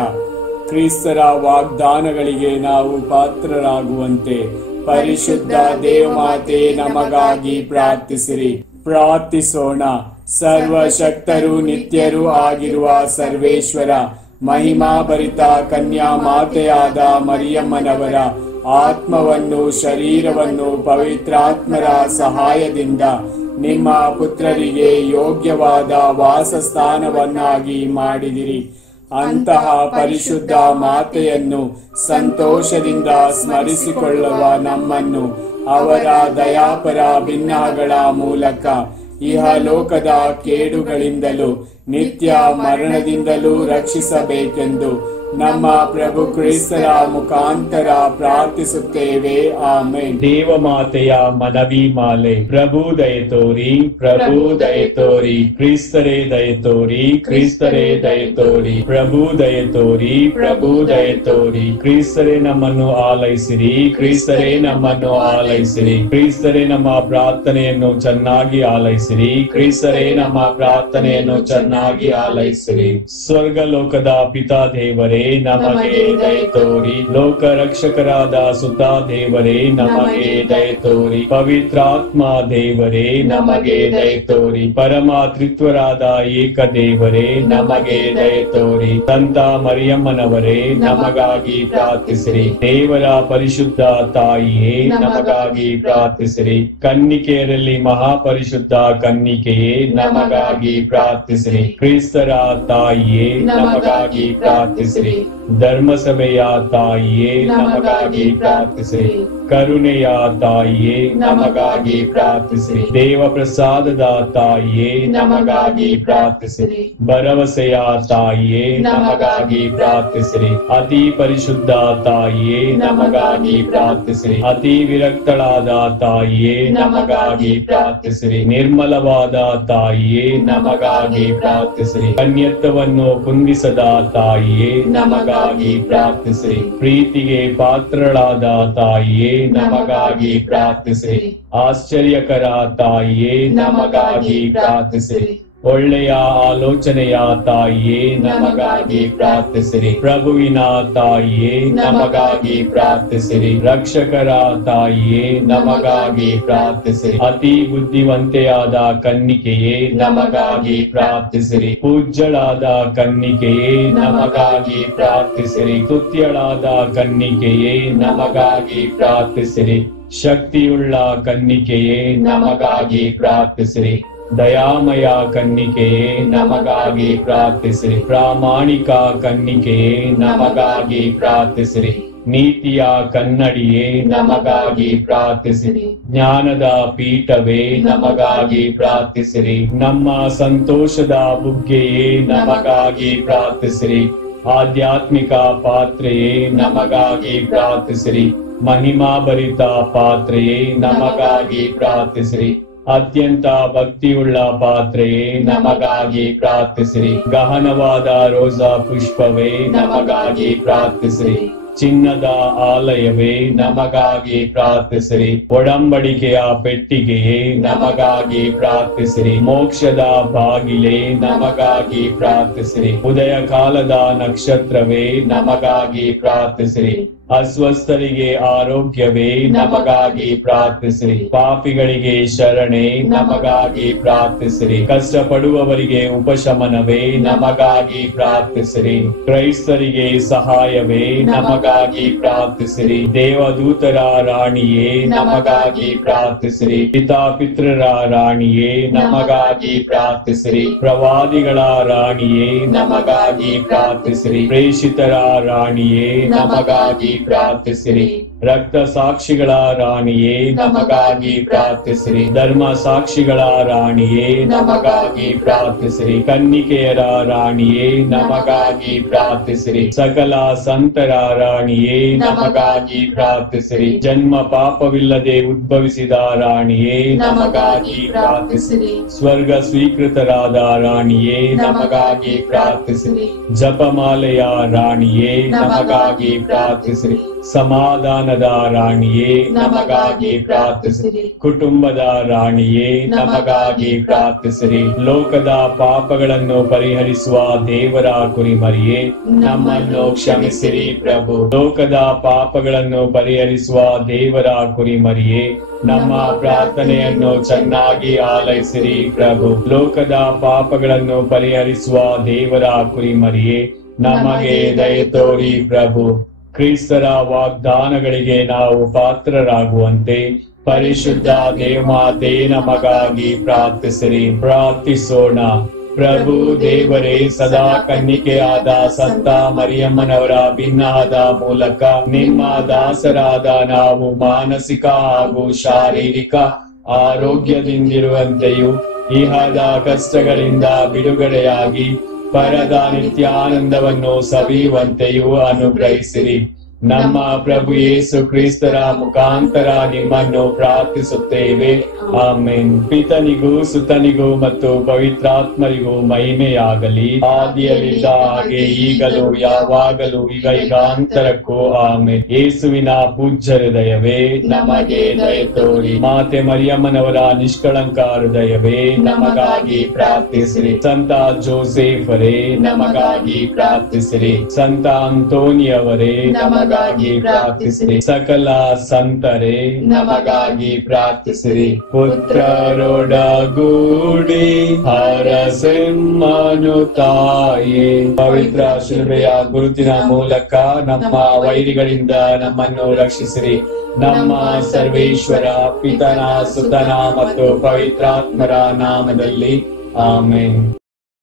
ಕ್ರಿಸ್ತರ ವಾಗ್ದಾನಗಳಿಗೆ ನಾವು ಪಾತ್ರರಾಗುವಂತೆ ಪರಿಶುದ್ಧ ದೇವಮಾತೆ ನಮಗಾಗಿ ಪ್ರಾರ್ಥಿಸಿರಿ. ಪ್ರಾರ್ಥಿಸೋಣ. ಸರ್ವಶಕ್ತರು ನಿತ್ಯರೂ ಆಗಿರುವ ಸರ್ವೇಶ್ವರ, ಮಹಿಮಾಭರಿತ ಕನ್ಯಾ ಮಾತೆಯಾದ ಮರಿಯಮ್ಮನವರ ಆತ್ಮವನ್ನು ಶರೀರವನ್ನು ಪವಿತ್ರಾತ್ಮರ ಸಹಾಯದಿಂದ ನಿಮ್ಮ ಪುತ್ರರಿಗೆ ಯೋಗ್ಯವಾದ ವಾಸಸ್ಥಾನವನ್ನಾಗಿ ಮಾಡಿದಿರಿ. ಅಂತಹ ಪರಿಶುದ್ಧ ಮಾತೆಯನ್ನು ಸಂತೋಷದಿಂದ ಸ್ಮರಿಸಿಕೊಳ್ಳುವ ನಮ್ಮನ್ನು ಅವರ ದಯಾಪರ ಭಿನ್ನಗಳ ಮೂಲಕ ಇಹಲೋಕದ ಕೇಡುಗಳಿಂದಲೂ ನಿತ್ಯ ಮರಣದಿಂದಲೂ ರಕ್ಷಿಸಬೇಕೆಂದು ನಮ್ಮ ಪ್ರಭು ಕ್ರಿಸ್ತರ ಮುಖಾಂತರ ಪ್ರಾರ್ಥಿಸುತ್ತೇವೆ. ಆಮೆನ್. ದೇವಮಾತೆಯ ಮನವಿ ಮಾಲೆ. ಪ್ರಭು ದಯತೋರಿ, ಪ್ರಭು ದಯತೋರಿ, ಕ್ರಿಸ್ತರೇ ದಯತೋರಿ, ಕ್ರಿಸ್ತರೇ ದಯತೋರಿ, ಪ್ರಭು ದಯತೋರಿ, ಪ್ರಭು ದಯತೋರಿ, ಕ್ರಿಸ್ತರೇ ನಮ್ಮನ್ನು ಆಲೈಸಿರಿ, ಕ್ರಿಸ್ತರೇ ನಮ್ಮನ್ನು ಆಲೈಸಿರಿ, ಕ್ರಿಸ್ತರೇ ನಮ್ಮ ಪ್ರಾರ್ಥನೆಯನ್ನು ಚೆನ್ನಾಗಿ ಆಲೈಸಿರಿ, ಕ್ರಿಸ್ತರೇ ನಮ್ಮ ಪ್ರಾರ್ಥನೆಯನ್ನು ಚೆನ್ನಾಗಿ ಆಲೈಸಿರಿ. ಸ್ವರ್ಗ ಲೋಕದ ಪಿತಾ ದೇವರೇ ನಮಗೆ ದಯತೋರಿ, ಲೋಕ ರಕ್ಷಕರಾದ ಸುತ ದೇವರೇ ನಮಗೆ ದಯತೋರಿ, ಪವಿತ್ರಾತ್ಮ ದೇವರೇ ನಮಗೆ ದಯತೋರಿ, ಪರಮ ತ್ರಿತ್ವರಾದ ಏಕ ದೇವರೇ ನಮಗೆ ದಯತೋರಿ, ಸಂತ ಮರಿಯಮ್ಮನವರೇ ನಮಗಾಗಿ ಪ್ರಾರ್ಥಿಸಿರಿ. ದೇವರ ಪರಿಶುದ್ಧ ತಾಯಿಯೇ ನಮಗಾಗಿ ಪ್ರಾರ್ಥಿಸಿರಿ. ಕನ್ನಿಕೆಯರಲ್ಲಿ ಮಹಾಪರಿಶುದ್ಧ ಕನ್ನಿಕೆಯೇ ನಮಗಾಗಿ ಪ್ರಾರ್ಥಿಸಿರಿ. ಕ್ರಿಸ್ತರ ತಾಯಿಯೇ ನಮಗಾಗಿ ಪ್ರಾರ್ಥಿಸಿರಿ. ಧರ್ಮಸಭೆಯ ತಾಯಿಯೇ ನಮಗಾಗಿ ಪ್ರಾರ್ಥಿಸಿರಿ. ಕರುಣೆಯ ತಾಯಿಯೇ ನಮಗಾಗಿ ಪ್ರಾರ್ಥಿಸಿರಿ. ದೇವ ಪ್ರಸಾದದ ತಾಯಿಯೇ ನಮಗಾಗಿ ಪ್ರಾರ್ಥಿಸಿರಿ. ಭರವಸೆಯ ತಾಯಿಯೇ ನಮಗಾಗಿ ಪ್ರಾರ್ಥಿಸಿರಿ. ಅತಿ ಪರಿಶುದ್ಧ ತಾಯಿಯೇ ನಮಗಾಗಿ ಪ್ರಾರ್ಥಿಸಿರಿ. ಅತಿ ವಿರಕ್ತಳಾದ ತಾಯಿಯೇ ನಮಗಾಗಿ ಪ್ರಾರ್ಥಿಸಿರಿ. ನಿರ್ಮಲವಾದ ತಾಯಿಯೇ ನಮಗಾಗಿ ಪ್ರಾರ್ಥಿಸಿರಿ. ಕನ್ಯತ್ವವನ್ನು ಕುಂದಿಸದ ತಾಯಿಯೇ ನಮಗಾಗಿ ಪ್ರಾರ್ಥಿಸಿರಿ. ಪ್ರೀತಿಗೆ ಪಾತ್ರಳಾದ ತಾಯಿಯೇ ನಮಗಾಗಿ ಪ್ರಾರ್ಥಿಸಿರಿ. ಆಶ್ಚರ್ಯಕರ ತಾಯಿಯೇ ನಮಗಾಗಿ ಪ್ರಾರ್ಥಿಸಿರಿ. ಒಳ್ಳೆಯ ಆಲೋಚನೆಯ ತಾಯಿಯೇ ನಮಗಾಗಿ ಪ್ರಾರ್ಥಿಸಿರಿ. ಪ್ರಭುವಿನ ತಾಯಿಯೇ ನಮಗಾಗಿ ಪ್ರಾರ್ಥಿಸಿರಿ. ರಕ್ಷಕರ ತಾಯಿಯೇ ನಮಗಾಗಿ ಪ್ರಾರ್ಥಿಸಿರಿ. ಅತಿ ಬುದ್ಧಿವಂತೆಯಾದ ಕನ್ನಿಕೆಯೇ ನಮಗಾಗಿ ಪ್ರಾರ್ಥಿಸಿರಿ. ಪೂಜ್ಯಳಾದ ಕನ್ನಿಕೆಯೇ ನಮಗಾಗಿ ಪ್ರಾರ್ಥಿಸಿರಿ. ಸ್ತುತ್ಯಳಾದ ಕನ್ನಿಕೆಯೇ ನಮಗಾಗಿ ಪ್ರಾರ್ಥಿಸಿರಿ. ಶಕ್ತಿಯುಳ್ಳ ಕನ್ನಿಕೆಯೇ ನಮಗಾಗಿ ಪ್ರಾರ್ಥಿಸಿರಿ. ದಯಾಮಯ ಕನ್ನಿಕೆಯೇ ನಮಗಾಗಿ ಪ್ರಾರ್ಥಿಸಿರಿ. ಪ್ರಾಮಾಣಿಕ ಕನ್ನಿಕೆಯೇ ನಮಗಾಗಿ ಪ್ರಾರ್ಥಿಸಿರಿ. ನೀತಿಯ ಕನ್ನಡಿಯೇ ನಮಗಾಗಿ ಪ್ರಾರ್ಥಿಸಿರಿ. ಜ್ಞಾನದ ಪೀಠವೇ ನಮಗಾಗಿ ಪ್ರಾರ್ಥಿಸಿರಿ. ನಮ್ಮ ಸಂತೋಷದ ಬುಗ್ಗೆಯೇ ನಮಗಾಗಿ ಪ್ರಾರ್ಥಿಸಿರಿ. ಆಧ್ಯಾತ್ಮಿಕ ಪಾತ್ರೆಯೇ ನಮಗಾಗಿ ಪ್ರಾರ್ಥಿಸಿರಿ. ಮಹಿಮಾಭರಿತ ಪಾತ್ರೆಯೇ ನಮಗಾಗಿ ಪ್ರಾರ್ಥಿಸಿರಿ. ಅತ್ಯಂತ ಭಕ್ತಿಯುಳ್ಳ ಪಾತ್ರೆಯೇ ನಮಗಾಗಿ ಪ್ರಾರ್ಥಿಸಿರಿ. ಗಹನವಾದ ರೋಜಾ ಪುಷ್ಪವೇ ನಮಗಾಗಿ ಪ್ರಾರ್ಥಿಸಿರಿ. ಚಿನ್ನದ ಆಲಯವೇ ನಮಗಾಗಿ ಪ್ರಾರ್ಥಿಸಿರಿ. ಒಡಂಬಡಿಕೆಯ ಪೆಟ್ಟಿಗೆಯೇ ನಮಗಾಗಿ ಪ್ರಾರ್ಥಿಸಿರಿ. ಮೋಕ್ಷದ ಬಾಗಿಲೇ ನಮಗಾಗಿ ಪ್ರಾರ್ಥಿಸಿರಿ. ಉದಯ ಕಾಲದ ನಕ್ಷತ್ರವೇ ನಮಗಾಗಿ ಪ್ರಾರ್ಥಿಸಿರಿ. ಅಸ್ವಸ್ಥರಿಗೆ ಆರೋಗ್ಯವೇ ನಮಗಾಗಿ ಪ್ರಾರ್ಥಿಸಿರಿ. ಪಾಪಿಗಳಿಗೆ ಶರಣೆ ನಮಗಾಗಿ ಪ್ರಾರ್ಥಿಸಿರಿ. ಕಷ್ಟಪಡುವವರಿಗೆ ಉಪಶಮನವೇ ನಮಗಾಗಿ ಪ್ರಾರ್ಥಿಸಿರಿ. ಕ್ರೈಸ್ತರಿಗೆ ಸಹಾಯವೇ ನಮಗಾಗಿ ಪ್ರಾರ್ಥಿಸಿರಿ. ದೇವದೂತರ ರಾಣಿಯೇ ನಮಗಾಗಿ ಪ್ರಾರ್ಥಿಸಿರಿ. ಪಿತಾಪಿತ್ರರ ರಾಣಿಯೇ ನಮಗಾಗಿ ಪ್ರಾರ್ಥಿಸಿರಿ. ಪ್ರವಾದಿಗಳ ರಾಣಿಯೇ ನಮಗಾಗಿ ಪ್ರಾರ್ಥಿಸಿರಿ. ಪ್ರೇಷಿತರ ರಾಣಿಯೇ ನಮಗಾಗಿ ಪ್ರಾರ್ಥಿಸಿರಿ. ರಕ್ತ ಸಾಕ್ಷಿಗಳ ರಾಣಿಯೇ ನಮಗಾಗಿ ಪ್ರಾರ್ಥಿಸಿರಿ. ಧರ್ಮ ಸಾಕ್ಷಿಗಳ ರಾಣಿಯೇ ನಮಗಾಗಿ ಪ್ರಾರ್ಥಿಸಿರಿ. ಕನ್ನಿಕೆಯರ ರಾಣಿಯೇ ನಮಗಾಗಿ ಪ್ರಾರ್ಥಿಸಿರಿ. ಸಕಲ ಸಂತರ ರಾಣಿಯೇ ನಮಗಾಗಿ ಪ್ರಾರ್ಥಿಸಿರಿ. ಜನ್ಮ ಪಾಪವಿಲ್ಲದೆ ಉದ್ಭವಿಸಿದ ರಾಣಿಯೇ ನಮಗಾಗಿ ಪ್ರಾರ್ಥಿಸಿರಿ. ಸ್ವರ್ಗ ಸ್ವೀಕೃತರಾದ ರಾಣಿಯೇ ನಮಗಾಗಿ ಪ್ರಾರ್ಥಿಸಿರಿ. ಜಪಮಾಲೆಯ ರಾಣಿಯೇ ನಮಗಾಗಿ ಪ್ರಾರ್ಥಿಸಿರಿ. ಸಮಾಧಾನದ ರಾಣಿಯೇ ನಮಗಾಗಿ ಪ್ರಾರ್ಥಿಸಿರಿ. ಕುಟುಂಬದ ರಾಣಿಯೇ ನಮಗಾಗಿ ಪ್ರಾರ್ಥಿಸಿರಿ. ಲೋಕದ ಪಾಪಗಳನ್ನು ಪರಿಹರಿಸುವ ದೇವರ ಕುರಿಮರಿಯೇ ನಮ್ಮನ್ನು ಕ್ಷಮಿಸಿರಿ ಪ್ರಭು. ಲೋಕದ ಪಾಪಗಳನ್ನು ಪರಿಹರಿಸುವ ದೇವರ ಕುರಿಮರಿಯೇ ನಮ್ಮ ಪ್ರಾರ್ಥನೆಯನ್ನು ಚೆನ್ನಾಗಿ ಆಲೈಸಿರಿ ಪ್ರಭು. ಲೋಕದ ಪಾಪಗಳನ್ನು ಪರಿಹರಿಸುವ ದೇವರ ಕುರಿಮರಿಯೇ ನಮಗೆ ದಯೆ ತೋರಿ ಪ್ರಭು. ಕ್ರಿಸ್ತರ ವಾಗ್ದಾನಗಳಿಗೆ ನಾವು ಪಾತ್ರರಾಗುವಂತೆ ಪರಿಶುದ್ಧ ದೇವಮಾತೆ ನಮಗಾಗಿ ಪ್ರಾರ್ಥಿಸಿರಿ. ಪ್ರಾರ್ಥಿಸೋಣ. ಪ್ರಭು ದೇವರೇ, ಸದಾ ಕನ್ನಿಕೆಯಾದ ಸಂತ ಮರಿಯಮ್ಮನವರ ಭಿನ್ನಾದ ಮೂಲಕ ನಿಮ್ಮ ದಾಸರಾದ ನಾವು ಮಾನಸಿಕ ಹಾಗೂ ಶಾರೀರಿಕ ಆರೋಗ್ಯದಿಂದಿರುವಂತೆಯೂ ಇಹದ ಕಷ್ಟಗಳಿಂದ ಬಿಡುಗಡೆಯಾಗಿ ಪರದ ನಿತ್ಯಾನಂದವನ್ನು ಸವಿಯುವಂತೆಯೂ ಅನುಗ್ರಹಿಸಿರಿ. ನಮ್ಮ ಪ್ರಭು ಯೇಸು ಕ್ರಿಸ್ತರ ಮುಖಾಂತರ ನಿಮ್ಮನ್ನು ಪ್ರಾರ್ಥಿಸುತ್ತೇವೆ. ಆಮೆನ್. ಪಿತನಿಗೂ ಸುತನಿಗೂ ಮತ್ತು ಪವಿತ್ರಾತ್ಮರಿಗೂ ಮಹಿಮೆಯಾಗಲಿ. ಆದಿಯಲ್ಲಿದ್ದ ಹಾಗೆ ಈಗಲೂ ಯಾವಾಗಲೂ ಈಗ ಯುಗಾಂತರಕ್ಕೂ ಆಮೆನ್. ಯೇಸುವಿನ ಪೂಜ್ಯ ಹೃದಯವೇ ನಮಗೆ ದಯೆ ತೋರಿ. ಮಾತೆ ಮರಿಯಮ್ಮನವರ ನಿಷ್ಕಳಂಕ ಹೃದಯವೇ ನಮಗಾಗಿ ಪ್ರಾರ್ಥಿಸಿರಿ. ಸಂತ ಜೋಸೆಫರೇ ನಮಗಾಗಿ ಪ್ರಾರ್ಥಿಸಿರಿ. ಸಂತ ಅಂತೋನಿಯವರೇ ನಮಗಾಗಿ ಪ್ರಾರ್ಥಿಸಿರಿ. ಸಕಲ ಸಂತರೇ ನಮಗಾಗಿ ಪ್ರಾರ್ಥಿಸಿರಿ. ಪುತ್ರರೊಡಗೂಡಿ ಹರಸೆಮ್ಮನು ತಾಯೇ, ಪವಿತ್ರ ಶಿಲುಬೆಯ ಗುರುತಿನ ಮೂಲಕ ನಮ್ಮ ವೈರಿಗಳಿಂದ ನಮ್ಮನ್ನು ರಕ್ಷಿಸಿರಿ. ನಮ್ಮ ಸರ್ವೇಶ್ವರ ಪಿತನ ಸುತನ ಮತ್ತು ಪವಿತ್ರಾತ್ಮರ ನಾಮದಲ್ಲಿ ಆಮೆನ್.